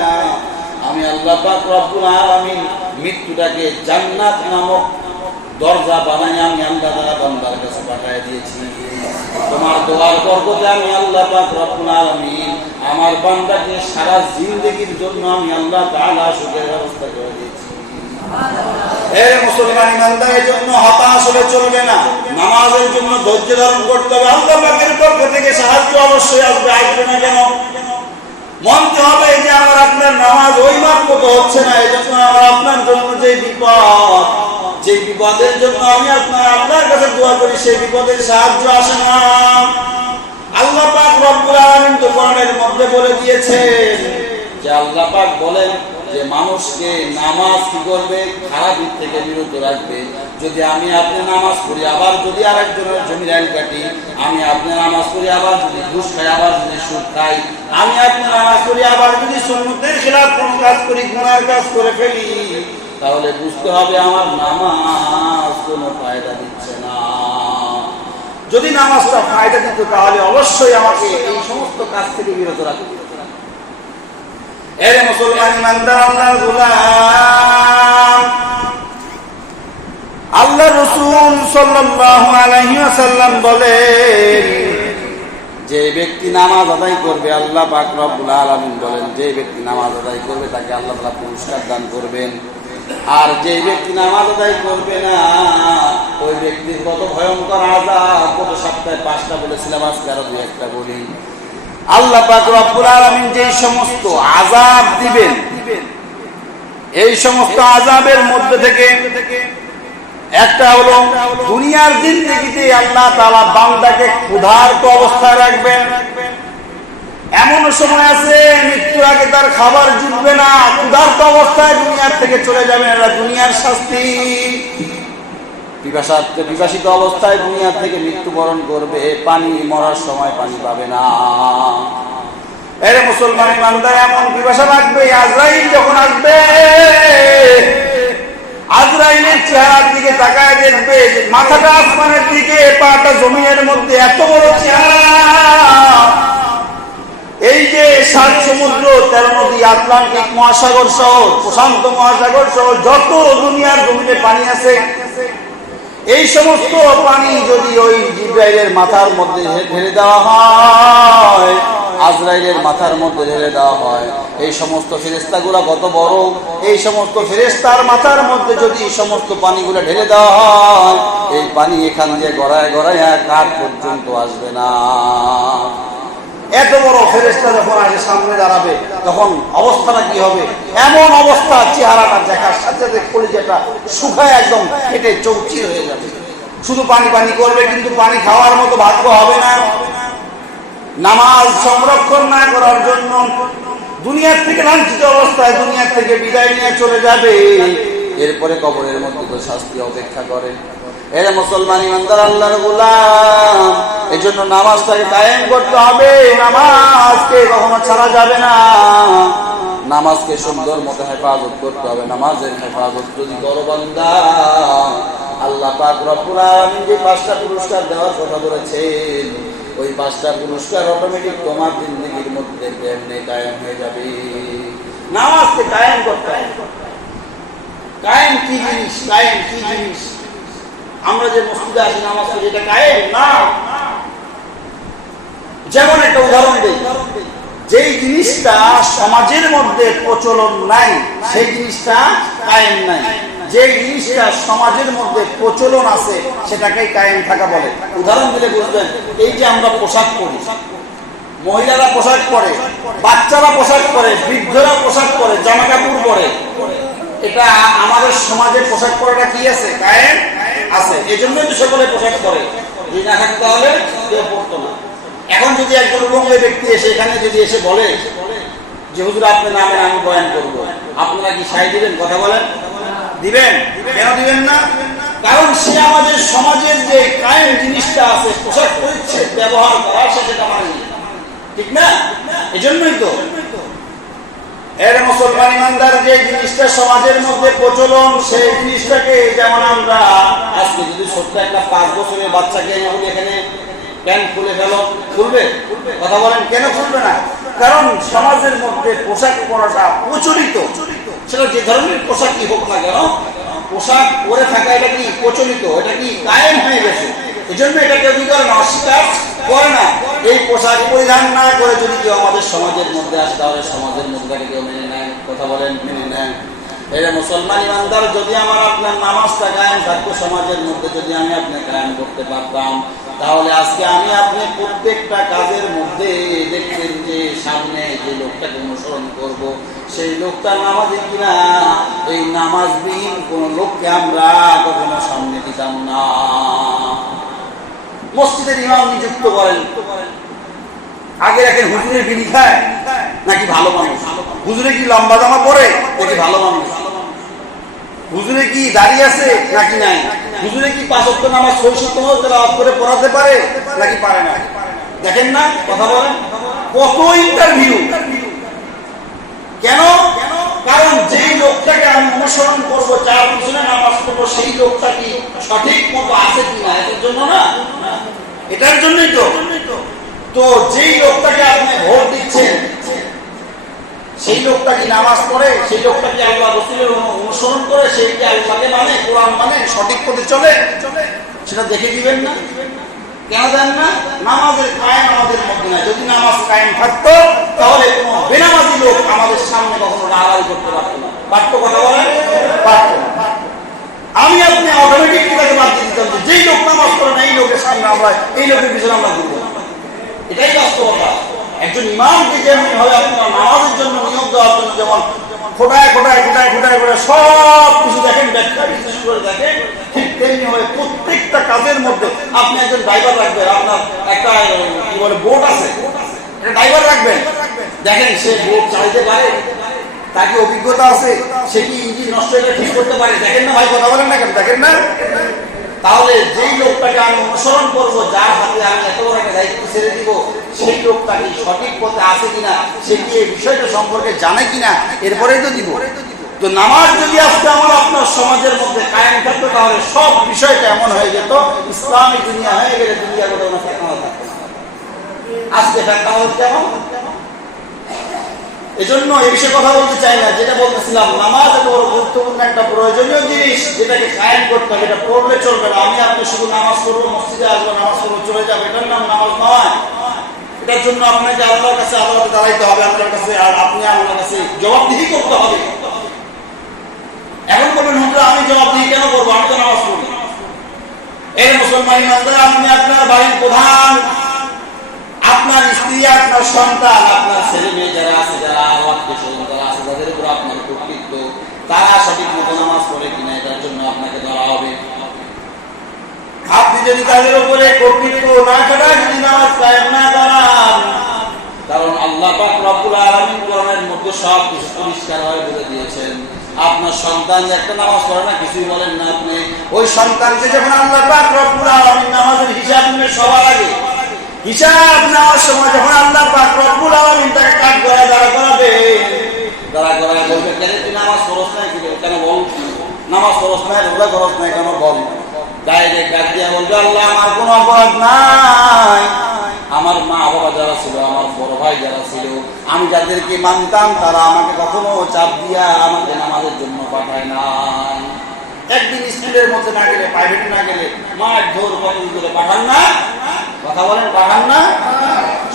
আমি আল্লাহ পাক রব্বুল আলামিন মৃত্যুটাকে জান্নাত নামক দরজা বানাই আমি আল্লাহ তাআলা বান্দার কাছে পাঠিয়ে দিয়েছি। তোমার দোয়ার বরকতে আমি আল্লাহ পাক রব্বুল আলামিন আমার বান্দাকে সারা জিন্দেগীর জন্য আমি আল্লাহ তাআলা সুখের ব্যবস্থা করে দিয়েছি। এই মুসলমান ইমানদারের জন্য হতাশ হলে চলবে না, নামাজের জন্য ধৈর্য ধারণ করতে হবে। আল্লাহ পাকের পক্ষ থেকে সাহায্য অবশ্যই আসবে, আসবে না কেন? মনতে হবে যে আমার আপনার নামাজ ওই মান মতো হচ্ছে না, এই জন্য আমার আপনার জন্য যে বিপদ, যে বিপদের জন্য আমি আপনার কাছে দোয়া করি, সেই বিপদের সাহায্য আসে না। আল্লাহ পাক রব্বুল আলামিন তো কোরআনের মধ্যে বলে দিয়েছেন যে আল্লাহ পাক বলেন যে মানুষকে নামাজ কি করবে, খারাপ দিক থেকে বিরত রাখবে। যদি আমি আপনি নামাজ পড়ি, আবার যদি আরেকজনের জমির আইন কাটি, আমি আপনি নামাজ পড়ি, আবার যদি ঘুষ খাই, আবার যদি সুদ খাই, আমি আপনি নামাজ পড়ি, আবার যদি সুন্নতের খেলাফ কোন কাজ করি, গুনার কাজ করে ফেলি, তাহলে বুঝতে হবে আমার নামাজ কোনো ফায়দা দিচ্ছে না। যদি নামাজটা ফায়দা দিত তাহলে অবশ্যই আমাকে এই সমস্ত কাজ থেকে বিরত রাখবে। এরে মুসলমান ইমানদার আল্লাহর গোলাম, আল্লাহ রাসূল সাল্লাল্লাহু আলাইহি ওয়াসাল্লাম বলেন, যে ব্যক্তি নামাজ আদায় করবে, আল্লাহ পাক রব্বুল আলামিন বলেন, যে ব্যক্তি নামাজ আদায় করবে তাকে আল্লাহ তাআলা পুরস্কার দান করবেন। আর যে ব্যক্তি নামাজ আদায় করবে না, ওই ব্যক্তির কত ভয়ঙ্কর আযাব। গত সপ্তাহে 5টা বলেছিলাম, আজকে আরো 2-1টা বলি। আল্লাহ পাক রব্বুল আলামিন যে সমস্ত আযাব দিবেন, এই সমস্ত আযাবের মধ্যে থেকে একটা হলো দুনিয়ার জিন্দেগিতে আল্লাহ তাআলা বান্দাকে ক্ষুধার্ত অবস্থায় রাখবেন। এমন সময় আছে মৃত্যুর আগে তার খাবার জুটবে না, ক্ষুধার্ত অবস্থায় দুনিয়ার থেকে চলে যাবেন, এটা দুনিয়ার শাস্তি। বিভাসিত অবস্থায় দুনিয়া থেকে মৃত্যুবরণ করবে, পানি মরার সময় পানি পাবে না। এরে মুসলমান ইমানদার, এমন বিভাসা লাগবে, আজরাইল যখন আসবে, আজরাইলের চেহারার দিকে তাকায় দেখবে, মাথাটা আসমানের দিকে, পাটা জমিনের মধ্যে, এত বড় চেহারা। এই যে 7 সমুদ্র, 13 নদী, আটলান্টিক মহাসাগর সহ, প্রশান্ত মহাসাগর সহ যত দুনিয়ার জমিনে পানি আছে, এই সমস্ত পানি যদি ওই জিবরাইলের মাথার মধ্যে ঢেলে দেওয়া হয়, আজরাইলের মাথার মধ্যে ঢেলে দেওয়া হয়, এই সমস্ত ফেরেশতাগুলো কত বড়, এই সমস্ত ফেরেশতার মাথার মধ্যে যদি এই সমস্ত পানিগুলো ঢেলে দেওয়া হয়, এই পানি এখান দিয়ে গড়ায় গড়ায় কাঠ পর্যন্ত আসবে না। এত বড় ফেরেশতা যখন আসে সামনে দাঁড়াবে, তখন অবস্থাটা কি হবে? এমন অবস্থা, চেহারাটা দেখার সাথে সাথে কলিজাটা শুকায় একদম ফেটে চৌচির হয়ে যাবে। শুধু পানি পানি করবে, কিন্তু পানি খাওয়ার মতো ভাগ্য হবে না। নামাজ সংরক্ষণ না করার জন্য দুনিয়ার থেকে লাঞ্ছিত অবস্থায় দুনিয়ার থেকে বিদায় নিয়ে চলে যাবে। এরপরে কবরের মধ্যে তো শাস্তি অপেক্ষা করে। এরা মুসলমান ইমানদার আল্লাহর গোলাম, এই জন্য নামাজটাকে কায়েম করতে হবে, নামাজকে কখনো ছাড়া যাবে না, নামাজকে সুন্দর মতো হেফাজত করতে হবে। নামাজের হেফাজত যদি করো বান্দা, আল্লাহ পাক রব্বুল আলামিন যে 5টা পুরস্কার দেওয়ার কথা বলেছেন, ওই 5টা পুরস্কার অটোমেটিক তোমার জিন্দেগির মধ্যে এমনি কায়েম হয়ে যাবে। নামাজকে কায়েম করতে হবে। কায়েম কি জিনিস? কায়েম কি জিনিস? আমরা যে মসজিদে আসি নামাজ পড়ি, এটা কায়েম না। যেমন একটা উদাহরণ দিই, যেই জিনিসটা সমাজের মধ্যে প্রচলন নাই সেই জিনিসটা কায়েম নাই। যে জিনিসটা সমাজের মধ্যে প্রচলন আছে সেটাকেই কায়েম থাকা বলে। উদাহরণ দিলে বুঝবেন, এই যে আমরা পোশাক পরি, মহিলারা পোশাক পরে, বাচ্চারা পোশাক পরে, বৃদ্ধরা পোশাক পরে, জামা কাপড় পরে, এটা আমাদের সমাজে পোশাক পরাটা কি আছে? কায়েম আছে। এই জন্যই তো সকলে পোশাক পরে। যদি না থাকতে হলে কেউ পড়তো না। এখন যদি একজন উলঙ্গ ব্যক্তি এসে এখানে যদি এসে বলে যে হুজুর আপনার নামে আমি বয়ান করব, আপনারা কি সাই দিবেন? কথা বলেন, দিবেন? কেন দিবেন না? কারণ সে আমাদের সমাজের যে কায়েম জিনিসটা আছে, পোশাক পরিচ্ছদ ব্যবহার করা, সেটা মানে ঠিক না। এজন্যই তো এর মুসলমান ইমানদার যে জিনিসটা সমাজের মধ্যে প্রচলন, সেই জিনিসটাকে যেমন আমরা আজকে যদি ছোট্ট একটা 5 বছরের বাচ্চাকে বলি এখানে প্যান্ট খুলে ফেলো, খুলবে? কথা বলেন, কেন খুলবে না? কারণ সমাজের মধ্যে পোশাক পরাটা প্রচলিত। সেটা যে ধরনের পোশাকই হোক না কেন, পোশাক পরে থাকা এটা কি প্রচলিত, এটা কি কায়েম হয়ে গেছে। এই জন্য এটা কেউ কি করে না? অস্বীকার করে না। এই পোশাক পরিধান না করে যদি কেউ আমাদের সমাজের মধ্যে আসে, তাহলে সমাজের মধ্যে কেউ মেনে নেয়। কথা বলেন, মেনে নেয়। এটা মুসলমান ইমানদার, যদি আমার আপনার নামাজটা কায়েম থাকতো সমাজের মধ্যে, যদি আমি আপনাকে কায়েম করতে পারতাম, তাহলে আজকে আমি আপনি প্রত্যেকটা কাজের মধ্যে দেখতেন যে সামনে যে লোকটাকে অনুসরণ করব, সেই লোকটা নামাজি কিনা। এই নামাজবিহীন কোন লোককে আমরা কখনো সামনে দিতাম না। মসজিদের ইমাম নিযুক্ত করেন, আগে দেখেন হুজুরের বিড়ি খায় নাকি ভালো মানুষ? হুজুরে কি লম্বা জামা পরে নাকি ভালো মানুষ? হুজুরে কি দাঁড়িয়ে আছে নাকি নাই? হুজুরে কি 5 ওয়াক্ত নামাজ সহিষ্ণুভাবে তেলাওয়াত করে পড়াতে পারে নাকি পারে না? দেখেন না, কথা বলেন, কত ইন্টারভিউ। কেন? কারণ যেই লোকটাকে আমি অনুসরণ করবো, যার পিছনে নামাজ পড়বো, সেই লোকটা কি সঠিক মতো আছে কিনা, এটার জন্য না, এটার জন্যই তো। তো যেই লোকটাকে আপনি ভোট দিচ্ছেন, সেই লোকটা কি নামাজ পড়ে, সেই লোকটা কি আল্লাহ রাসূলের অনুসরণ করে, সেই কি আল্লাহকে মানে, কোরআন মানে, সঠিক পথে চলে, সেটা দেখে দিবেন না? কেন দেন না? নামাজের কায়েম আমাদের মধ্যে নাই। যদি নামাজ কায়েম থাকতো, তাহলে কোনো বেনামাজি লোক আমাদের সামনে কখনো রাগারাগি করতে পারতো না। পারতো? কথা বলেন, পারতো না। আমি আপনি অটোমেটিক তাকে বাদ দিয়ে দিতাম, যেই লোক নামাজ পড়ে না, এই লোকের সামনে আমরা, এই লোকের পিছনে আমরা ঘুরবো। এটাই বাস্তবতা। একজন ইমামকে যেমন ভাবে আপনার নামাজের জন্য নিয়োগ দেওয়ার জন্য যেমন খোটায় খোটায় খোটায় খোটায় করে সব কিছু দেখেন, ব্যাখ্যা বিশ্লেষণ করে দেখেন, ঠিক তেমনি হয়ে প্রত্যেকটা কাজের মধ্যে আপনি একজন ড্রাইভার রাখবেন। আপনার একটা কি বলে বোট আছে, একটা ড্রাইভার রাখবেন। দেখেন সে বোট চালাতে পারে, তার কি অভিজ্ঞতা আছে, সে কি ইঞ্জিন নষ্ট হলে ঠিক করতে পারে? দেখেন না ভাই, কথা বলেন না কেন? দেখেন না? তাহলে যেই লোকটাকে আমি অনুসরণ করবো, যার হাতে আমি এত বড় একটা দায়িত্ব ছেড়ে দিব, সেই লোকটা কি সঠিক পথে আছে কিনা, সে কি এই বিষয়টা সম্পর্কে জানে কিনা, এরপরেই তো দিব। তো নামাজ যদি আজকে আমার আপনার সমাজের মধ্যে কায়েম থাকতো, তাহলে সব বিষয়টা এমন হয়ে যেত, ইসলামী দুনিয়া হয়ে গেলে দুনিয়া করে কোনো ফেতনা থাকতো না। আজকে ফেতনা হচ্ছে কেমন? এজন্য এই বিষয়ে কথা বলতে চাই না। যেটা বলতেছিলাম, নামাজ এত বড় গুরুত্বপূর্ণ একটা প্রয়োজনীয় জিনিস, যেটাকে কায়েম করতে হবে। এটা পড়লে চলবে না। আমি আপনি শুধু নামাজ পড়বো, মসজিদে আসবো, নামাজ পড়বো, চলে যাবো, এটার নাম নামাজ নয়। এটার জন্য আপনাকে আল্লাহর কাছে আদালতে দাঁড়াইতে হবে, আপনার কাছে, আর আপনি আল্লাহর কাছে জবাবদিহি করতে হবে। এখন বলবেন হুজুর আমি জবাবদিহি কেন করবো, আমি তো নামাজ পড়ি। এই মুসলমান ইমানদার, আপনি আপনার বাড়ির প্রধান, আপনার স্ত্রী, আপনার সন্তান, আপনার ছেলে মেয়ে যারা আছে, যারা আত্মীয়-স্বজন যারা আছে, যাদের উপর আপনার কর্তৃত্ব, তারা সঠিক মতো নামাজ পড়ে কিনা, এটার জন্য আপনাকে ধরা হবে। আপনি যদি তাদের উপরে কর্তৃত্ব না করেন, যদি নামাজ কায়েম না করেন, কারণ আল্লাহ পাক রব্বুল আলামিন কোরআনের মধ্যে সব কিছু পরিষ্কার হয়ে বলে দিয়েছেন। আপনার সন্তান একটা নামাজ পড়ে না, কিছুই বলেন না আপনি, ওই সন্তানকে যখন আল্লাহ পাক রব্বুল আলামিন নামাজের হিসাব নেবেন, সবার আগে হিসাব নেওয়ার সময় যখন আল্লাহ পাক রব্বুল আলামিন তাকে কাঠ গড়ায় দাঁড়া করাবে, দাঁড়া করায় বলবে, কেন তুই নামাজ পড়ছ না? কেন বল নামাজ পড়ছ না, রোজা করছ না, কেন বল? ডাইরেক্ট ডাক দিয়া বলবে, আল্লাহ আমার কোনো অপরাধ নাই, আমার মা বাবা যারা ছিল, আমার বড় ভাই যারা ছিল, আমি যাদেরকে মানতাম তারা আমাকে কখনো চাপ দিয়া আমাকে নামাজের জন্য পাঠায় নাই। একদিন স্কুলের মধ্যে না গেলে, প্রাইভেটে না গেলে মার ধর কখন করে পাঠান না? কথা বলেন, পাঠান না?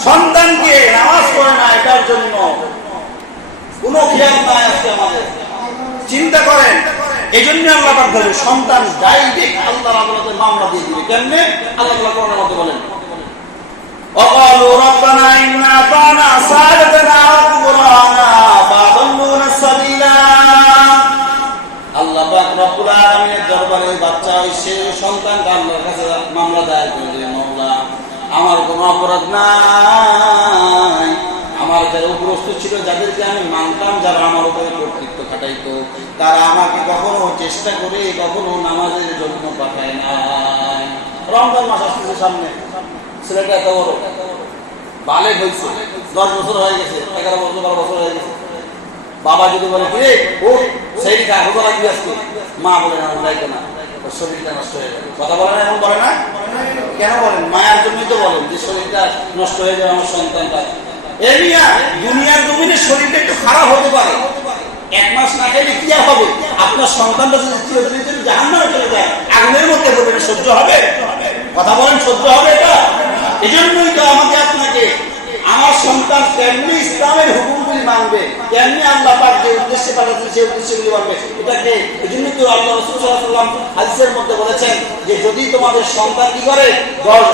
সন্তানকে নামাজ পড়ে না, এটার জন্য কোনো খেয়াল নাই আজকে আমাদের। চিন্তা করেন, এই জন্য আল্লাহ পাক বলে সন্তান ডাইরেক্ট আল্লাহর আদালতে মামলা দিয়ে দিবে। কেমনে? আল্লাহ তাআলা কোরআনের মধ্যে বলেন, وقالوا ربنا إنا أطعنا سادتنا وكبراءنا فأضلونا السبيل। আল্লাহ পাক রব্বুল আলামিনের দরবারে বাচ্চা হইছে, সন্তান আল্লাহর কাছে মামলা দায়ের করে দিলেন, মাওলা আমার কোনো অপরাধ নাই, আমার যারা উপরস্থ ছিল, যাদেরকে আমি মানতাম, যারা আমার উপরে কর্তৃত্ব খাটাইতো, তারা আমাকে কখনো চেষ্টা করে কখনো নামাজের জন্য পাঠায় নাই। রমজান মাস আসতেছে সামনে, ছেলেটা এত বড় বালেগ হয়েছে, 10 বছর হয়ে গেছে, 11 বছর 12 বছর হয়ে গেছে। বাবা যদি বলে কি রে ও সেই খা রোজা রাখবি আজকে, মা বলে না রাখবে না, ওর শরীরটা নষ্ট হয়ে যাবে। কথা বলে না, এমন বলে না? কেন বলেন? মায়ের জন্যই তো বলেন যে শরীরটা নষ্ট হয়ে যাবে আমার সন্তানটা। এমিয়া দুনিয়ার জমিনে শরীরটা একটু খারাপ হতে পারে, 1 মাস না খেলে কি আর হবে? আপনার সন্তানটা যদি জাহান্নামে চলে যায়, আগুনের মধ্যে পড়বে, সহ্য হবে? কথা বলেন, সহ্য হবে এটা? এই জন্যই তো আমাকে আপনাকে আমার সন্তান কেমনি ইসলামের হুকুমগুলি মানবে, কেমনি আল্লাহ পাক যে উদ্দেশ্যে পাঠাচ্ছেন সেই উদ্দেশ্যগুলি মানবে, এটাকে এই জন্য তো আল্লাহ রাসূল সাল্লাল্লাহু আলাইহি ওয়াসাল্লাম হাদিসের মধ্যে বলেছেন যে যদি তোমাদের সন্তান কি করে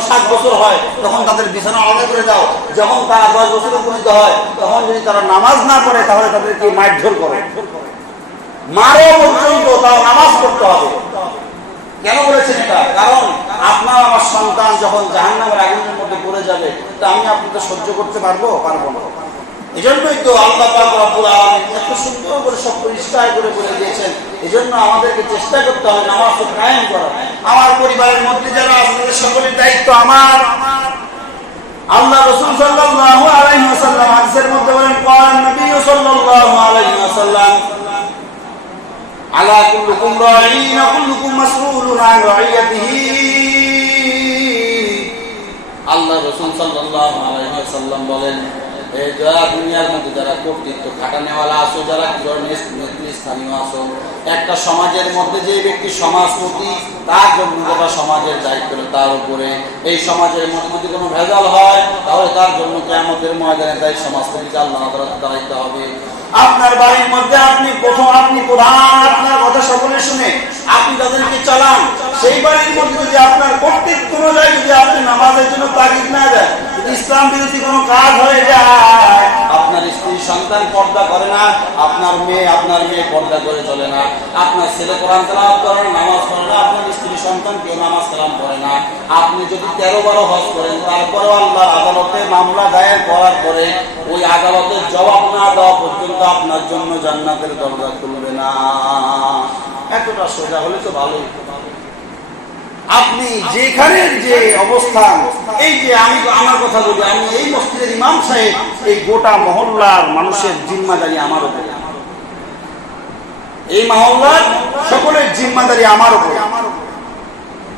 7 বছর হয় তখন তাদের বিছানা আলাদা করে দাও, যখন তারা 10 বছরে উপনীত হয় তখন যদি তারা নামাজ না পড়ে তাহলে তাদেরকে মারধর করো, মারো পর্যন্ত তাও নামাজ পড়তে হবে। কেন বলেছেন এটা? কারণ আপনার আমার সন্তান যখন জাহান্নামের আগুনের মধ্যে পড়ে যাবে, তা আমি আপনাকে সহ্য করতে পারবো না। এই জন্যই তো আল্লাহ পাক রব্বুল আলামিন এত সুন্দর করে সব পরিষ্কার করে বলে দিয়েছেন। এই জন্য আমাদেরকে চেষ্টা করতে হবে নামাজ কায়েম করা। আমার পরিবারের মধ্যে যারা আছে সকলের দায়িত্ব আমার। আল্লাহ রাসূল সাল্লাল্লাহু আলাইহি ওয়াসাল্লাম হাদিসের মধ্যে বলেন, قال النبي সাল্লাল্লাহু আলাইহি ওয়াসাল্লাম আলা কুল্লুকুম রাঈন ওয়া কুল্লুকুম মাসউলুন আন রাইয়াতিহি। আল্লাহ রাসূল সাল্লাল্লাহু আলাইহি ওয়াসাল্লাম বলেন, এই যারা দুনিয়ার মধ্যে যারা কর্তৃত্ব খাটানেওয়ালা আছো, যারা নেতৃস্থানীয় আছো, একটা সমাজের মধ্যে যে ব্যক্তি সমাজপতি, তার জন্য গোটা সমাজের দায়িত্ব তার উপরে। এই সমাজের মধ্যে যদি কোনো ভেজাল হয় তাহলে তার জন্য কিয়ামতের ময়দানে তাই সমাজপতিকে আল্লাহ তাআলা দাঁড়াইতে হবে। আপনার বাড়ির মধ্যে আপনি প্রধান, আপনার কথা সকলে শুনে আপনি তাদেরকে চালান। সেই বাড়ির মধ্যে যদি আপনার কর্তৃত্ব অনুযায়ী যদি আপনি নামাজের জন্য তাগিদ না দেন, যদি ইসলাম বিরোধী কোনো কাজ হয়ে যায়, আপনার স্ত্রী সন্তান পর্দা করে না, আপনার মেয়ে পর্দা করে চলে না, আপনার ছেলে কোরআন তেলাওয়াত করে না, নামাজ পড়ে না, আপনার স্ত্রী সন্তান কেউ নামাজ কালাম করে না, আপনি যদি 13-12 হজ করেন, তারপরেও আল্লাহর আদালতে মামলা দায়ের করার পরে ওই আদালতের জবাব না দেওয়া পর্যন্ত আপনার জন্য জান্নাতের দরজা খুলবে না। এতটা সোজা হলে তো ভালোই। আপনি যেখানে যে অবস্থান, এই যে আমি আমার কথা বলি, আমি এই মসজিদের ইমাম সাহেব, এই গোটা মহল্লার মানুষের জিম্মাদারি আমার উপরে, এই মহল্লার সকলের জিম্মাদারি আমার উপরে।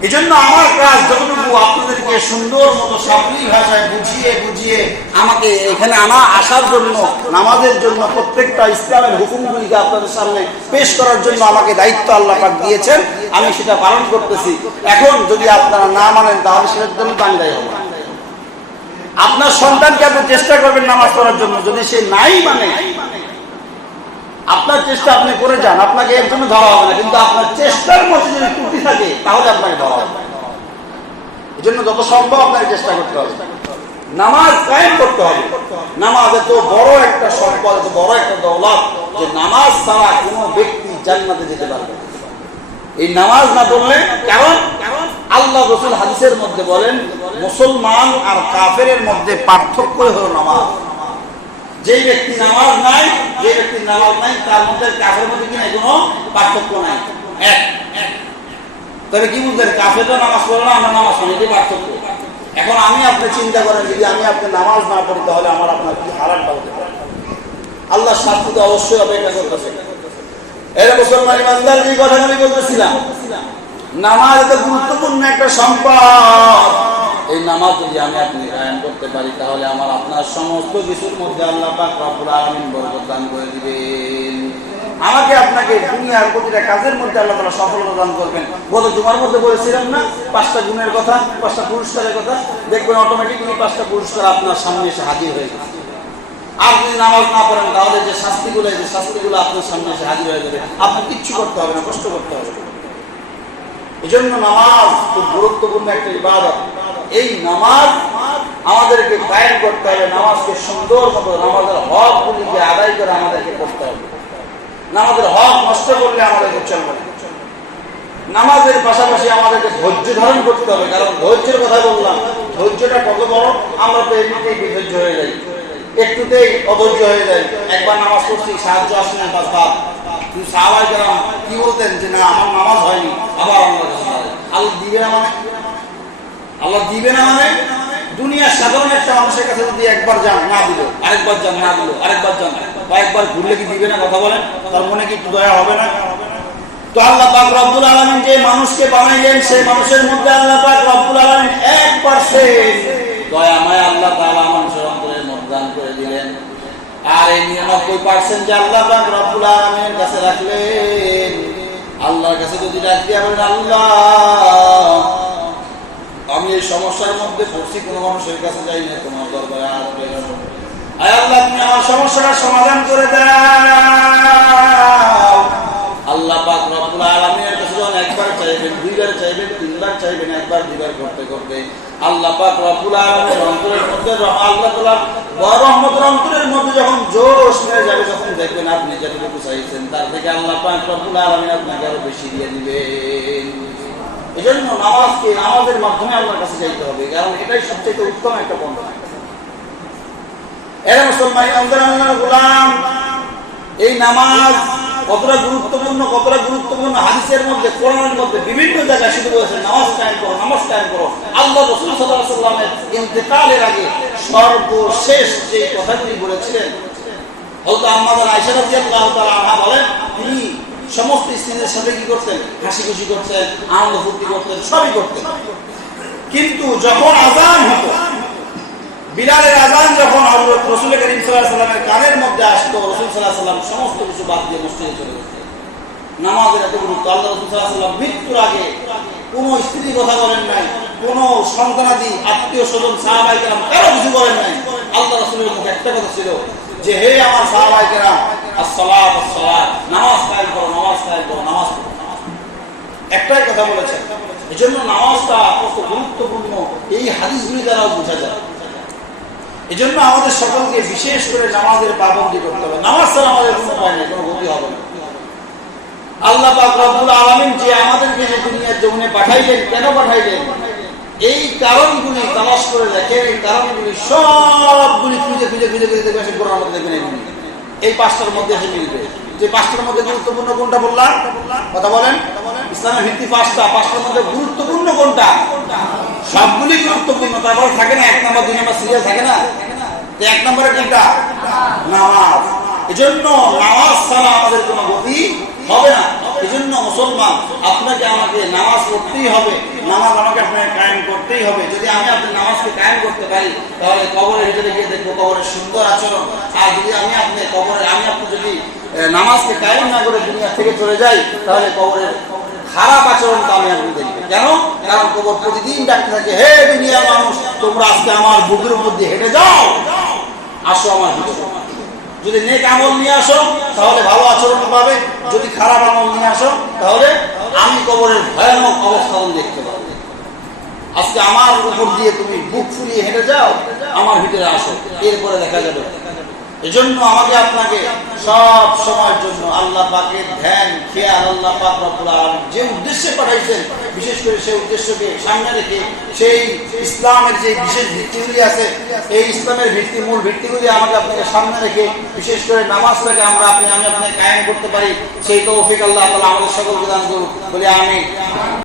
এই জন্য আমার কাজ যতটুকু আপনাদেরকে সুন্দর মতো সাবলীল ভাষায় বুঝিয়ে আমাকে এখানে আসার জন্য, নামাজের জন্য, প্রত্যেকটা ইসলামের হুকুমগুলিকে আপনাদের সামনে পেশ করার জন্য আমাকে দায়িত্ব আল্লাহ পাক দিয়েছেন, আমি সেটা পালন করতেছি। এখন যদি আপনারা না মানেন তাহলে সেটার জন্য আমি দায়ী হব। আপনার সন্তানকে আপনি চেষ্টা করবেন নামাজ পড়ার জন্য, যদি সে নাই মানে আপনার চেষ্টা আপনি করে যান, আপনাকে এর জন্য ধরা হবে না, কিন্তু আপনার চেষ্টার মধ্যে যদি ত্রুটি থাকে তাহলে আপনাকে ধরা হবে। এই জন্য যত সম্ভব আপনাকে চেষ্টা করতে হবে, নামাজ কায়েম করতে হবে। নামাজ এত বড় একটা সম্পদ, এত বড় একটা দৌলত যে নামাজ ছাড়া কোনো ব্যক্তি জান্নাতে যেতে পারবে না। এই নামাজ না পড়লে, কারণ আল্লাহ রাসূল হাদিসের মধ্যে বলেন, মুসলমান আর কাফেরের মধ্যে পার্থক্য হলো নামাজ। যে ব্যক্তি নামাজ নাই, তার মধ্যে কাফের মধ্যে কি নাই, কোনো পার্থক্য নাই, এক। তবে কি বুঝলেন? কাফেররা নামাজ পড়ে না, আমরা নামাজ পড়ি, এটাই পার্থক্য। এখন আমি আপনি চিন্তা করেন, যদি আমি আপনি নামাজ না পড়ি তাহলে আমার আপনার কি হারানটা হতে পারে? আল্লাহ শাস্তি তো অবশ্যই অপেক্ষা করতেছে। এরা মুসলমান ইমানদার যে কথাগুলি বলতেছিলাম, নামাজ এত গুরুত্বপূর্ণ একটা সম্পদ, এই নামাজ যদি আমি আপনি কায়েম করতে পারি তাহলে আমার আপনার সমস্ত কিছুর মধ্যে আল্লাহ পাক রব্বুল আলামিন বরকত দান করে দিবেন। আমাকে আপনাকে দুনিয়ার প্রতিটা কাজের মধ্যে আল্লাহ তাআলা সফলতা দান করবেন। গত জুমার মধ্যে বলেছিলাম না 5টা গুণের কথা, 5টা পুরস্কারের কথা, দেখবেন অটোমেটিক্যালি 5টা পুরস্কার আপনার সামনে এসে হাজির হয়ে গেছে। আর যদি নামাজ না পড়েন তাহলে যে শাস্তিগুলো আপনার সামনে এসে হাজির হয়ে যাবে, আপনার কিচ্ছু করতে হবে না, কষ্ট করতে হবে। এই জন্য নামাজ খুব গুরুত্বপূর্ণ একটা ইবাদত। এই নামাজ আমাদেরকে কায়েম করতে হবে, নামাজকে সুন্দর মতো নামাজের হকগুলিকে আদায় করে আমাদেরকে করতে হবে। নামাজের হক নষ্ট করলে আমাদেরকে চলবে না। নামাজের পাশাপাশি আমাদেরকে ধৈর্য ধারণ করতে হবে, কারণ ধৈর্যের কথা বললাম, ধৈর্যটা কত বড়। আমরা তো এমনিতেই বিধৈর্য হয়ে যাই, একটুতেই অধৈর্য হয়ে যায়। একবার নামাজ পড়ছি, সাহায্য আসে না, সাহাবায়ে কেরাম কি বলতেন যে না আমার নামাজ হয়নি, আবার আল্লাহ দিবে না মানে, আল্লাহ দিবে না মানে দুনিয়ার সাধারণ একটা মানুষের কাছে যদি একবার যান না দিল, আরেকবার যান না দিল, আরেকবার যান, কয়েকবার ঘুরলে কি দিবে না? কথা বলেন, তার মনে কি একটু দয়া হবে না? তো আল্লাহ পাক রব্বুল আলামিন যে মানুষকে বানাইলেন, সেই মানুষের মধ্যে আল্লাহ পাক রব্বুল আলামিন 1% দয়া মায়া আল্লাহ তাআলা মানুষের অন্তরের মধ্যে দান করে দিলেন। আর এই 99% যে আল্লাহ পাক রব্বুল আলামিনের কাছে রাখলেন, আল্লাহর কাছে যদি ডাকিয়ে বলেন আল্লাহ আমি এই সমস্যার মধ্যে পড়ছি, কোনো মানুষের কাছে যাই না, তোমার দরবারে আয় আল্লাহ তুমি আমার সমস্যাটার সমাধান করে দাও। আল্লাহ পাক রব্বুল আলামিনের কাছে যখন একবার চাইবেন, দুইবার চাইবেন, তিনবার চাইবেন, একবার দুইবার করতে করতে আল্লাহ পাক রব্বুল আলামিনের অন্তরের মধ্যে আল্লাহ তাআলা বড় রহমতের অন্তরের মধ্যে যখন জোশ মেরে যাবে, যখন দেখবেন আপনি যতটুকু চাইছেন তার থেকে আল্লাহ পাক রব্বুল আলামিন আপনাকে আরো বেশি দিয়ে দিবেন। এই জন্য নামাজকে নামাজের মাধ্যমে আল্লাহর কাছে যাইতে হবে, কারণ এটাই সবচেয়ে উত্তম একটা পন্থা। এরা মুসলমান আল্লাহর গোলাম, এই নামাজ কতটা গুরুত্বপূর্ণ হাদিসের মধ্যে, কোরআনের মধ্যে বিভিন্ন জায়গায় শুধু বলেছেন নামাজ কায়েম করো, নামাজ কায়েম করো। আল্লাহ রাসূল সাল্লাল্লাহু আলাইহি ওয়াসাল্লামের ইন্তেকালের আগে সর্বশেষ যে কথাগুলি বলেছিলেন, হযরত আম্মা আয়েশা রাদিয়াল্লাহু তাআলা আনহা বলেন তিনি সমস্ত স্ত্রীদের সাথে কি করতেন? হাসি খুশি করতেন, আনন্দ ফুর্তি করতেন, সবই করতেন। কিন্তু যখন আযান হতো, বিলালের আযান যখন হযরত রাসূল করিম সাল্লাল্লাহু আলাইহি ওয়াসাল্লামের কানের মধ্যে আসতো, রাসূল সাল্লাল্লাহু আলাইহি ওয়াসাল্লাম সমস্ত কিছু বাদ দিয়ে মসজিদে চলে যেতেন। নামাজের এত গুরুত্ব। আল্লাহ রাসূল সাল্লাল্লাহু আলাইহি ওয়াসাল্লাম মৃত্যুর আগে কোনো স্ত্রী কথা বলেন নাই, কোনো সন্তানাদি আত্মীয় স্বজন সাহাবায়ে কেরাম কারো কিছু বলেন নাই। আল্লাহ রাসূলের মুখে একটা কথা ছিল যে হে আমার সাহাবায়ে কেরাম, আসসালাত আসসালাত, নামাজ কায়েম করো, নামাজ কায়েম করো, নামাজ পড়ো। একটাই কথা বলেছেন। এজন্য নামাজটা কত গুরুত্বপূর্ণ এই হাদিসগুলি দ্বারাও বোঝা যায়। এজন্য আমাদের সকলকে বিশেষ করে নামাজের পাবন্দি করতে হবে। নামাজ ছাড়া আমাদের কোনো উপায় নেই, কোনো গতি হবে না। আল্লাহ পাক রব্বুল আলামিন যে আমাদেরকে যে দুনিয়ার জমিনে পাঠাইলেন, কেন পাঠাইলেন? এই কারণগুলি তালাশ করে দেখেন, এই কারণগুলি সবগুলি খুঁজে খুঁজে খুঁজে খুঁজে দেখবেন কোরআনের মধ্যে দেখবেন এই 5টার মধ্যে এসে মিলবে। যে 5টার মধ্যে গুরুত্বপূর্ণ কোনটা বললাম? কথা বলেন। ইসলামের ভিত্তি 5টার মধ্যে গুরুত্বপূর্ণ কোনটা? সবগুলি গুরুত্বপূর্ণ। তারপর থাকে না 1 নম্বর 2 নম্বর সিরিয়াল থাকে না, তো 1 নম্বরে কোনটা? নামাজ। এজন্য নামাজ ছাড়া আমাদের কোনো গতি হবে না। এজন্য মুসলমান আপনাকে আমাকে নামাজ পড়তেই হবে, নামাজ আমাকে আপনাকে কায়েম করতেই হবে। যদি আমি আপনি নামাজকে কায়েম করতে পারি তাহলে কবরের ভিতরে গিয়ে দেখবো কবরের সুন্দর আচরণ। আর যদি আমি আপনি যদি নামাজকে কায়েম না করে দুনিয়া থেকে চলে যাই তাহলে কবরের খারাপ আচরণটা আমি আপনি দেখবো। কেন? কারণ কবর প্রতিদিন ডাকতে থাকে, হে দুনিয়ার মানুষ তোমরা আজকে আমার বুকের উপর দিয়ে হেঁটে যাও, আসো আমার ভিতরে। যদি নেক আমল নিয়ে আসো তাহলে ভালো আচরণ পাবে, যদি খারাপ আমল নিয়ে আসো তাহলে আমি কবরের ভয়ানক অবস্থান দেখতে পাবো। আজকে আমার উপর দিয়ে তুমি বুক ফুলিয়ে হেঁটে যাও, আমার ভিতরে আসো, এরপরে দেখা যাবে। এজন্য আমাকে আপনাকে সব সময়ের জন্য আল্লাহ পাকের ধ্যান খেয়াল, আল্লাহ পাক রব্বুল আলামিন যে উদ্দেশ্যে পাঠাইছেন বিশেষ করে সেই উদ্দেশ্যকে সামনে রেখে সেই ইসলামের যে বিশেষ ভিত্তিগুলি আছে, এই ইসলামের মূল ভিত্তিগুলি আমাকে আপনাকে সামনে রেখে বিশেষ করে নামাজটাকে আমি আপনাকে কায়েম করতে পারি, সেই তৌফিক আল্লাহ তাআলা আমাদের সকলকে দান করুন বলে আমি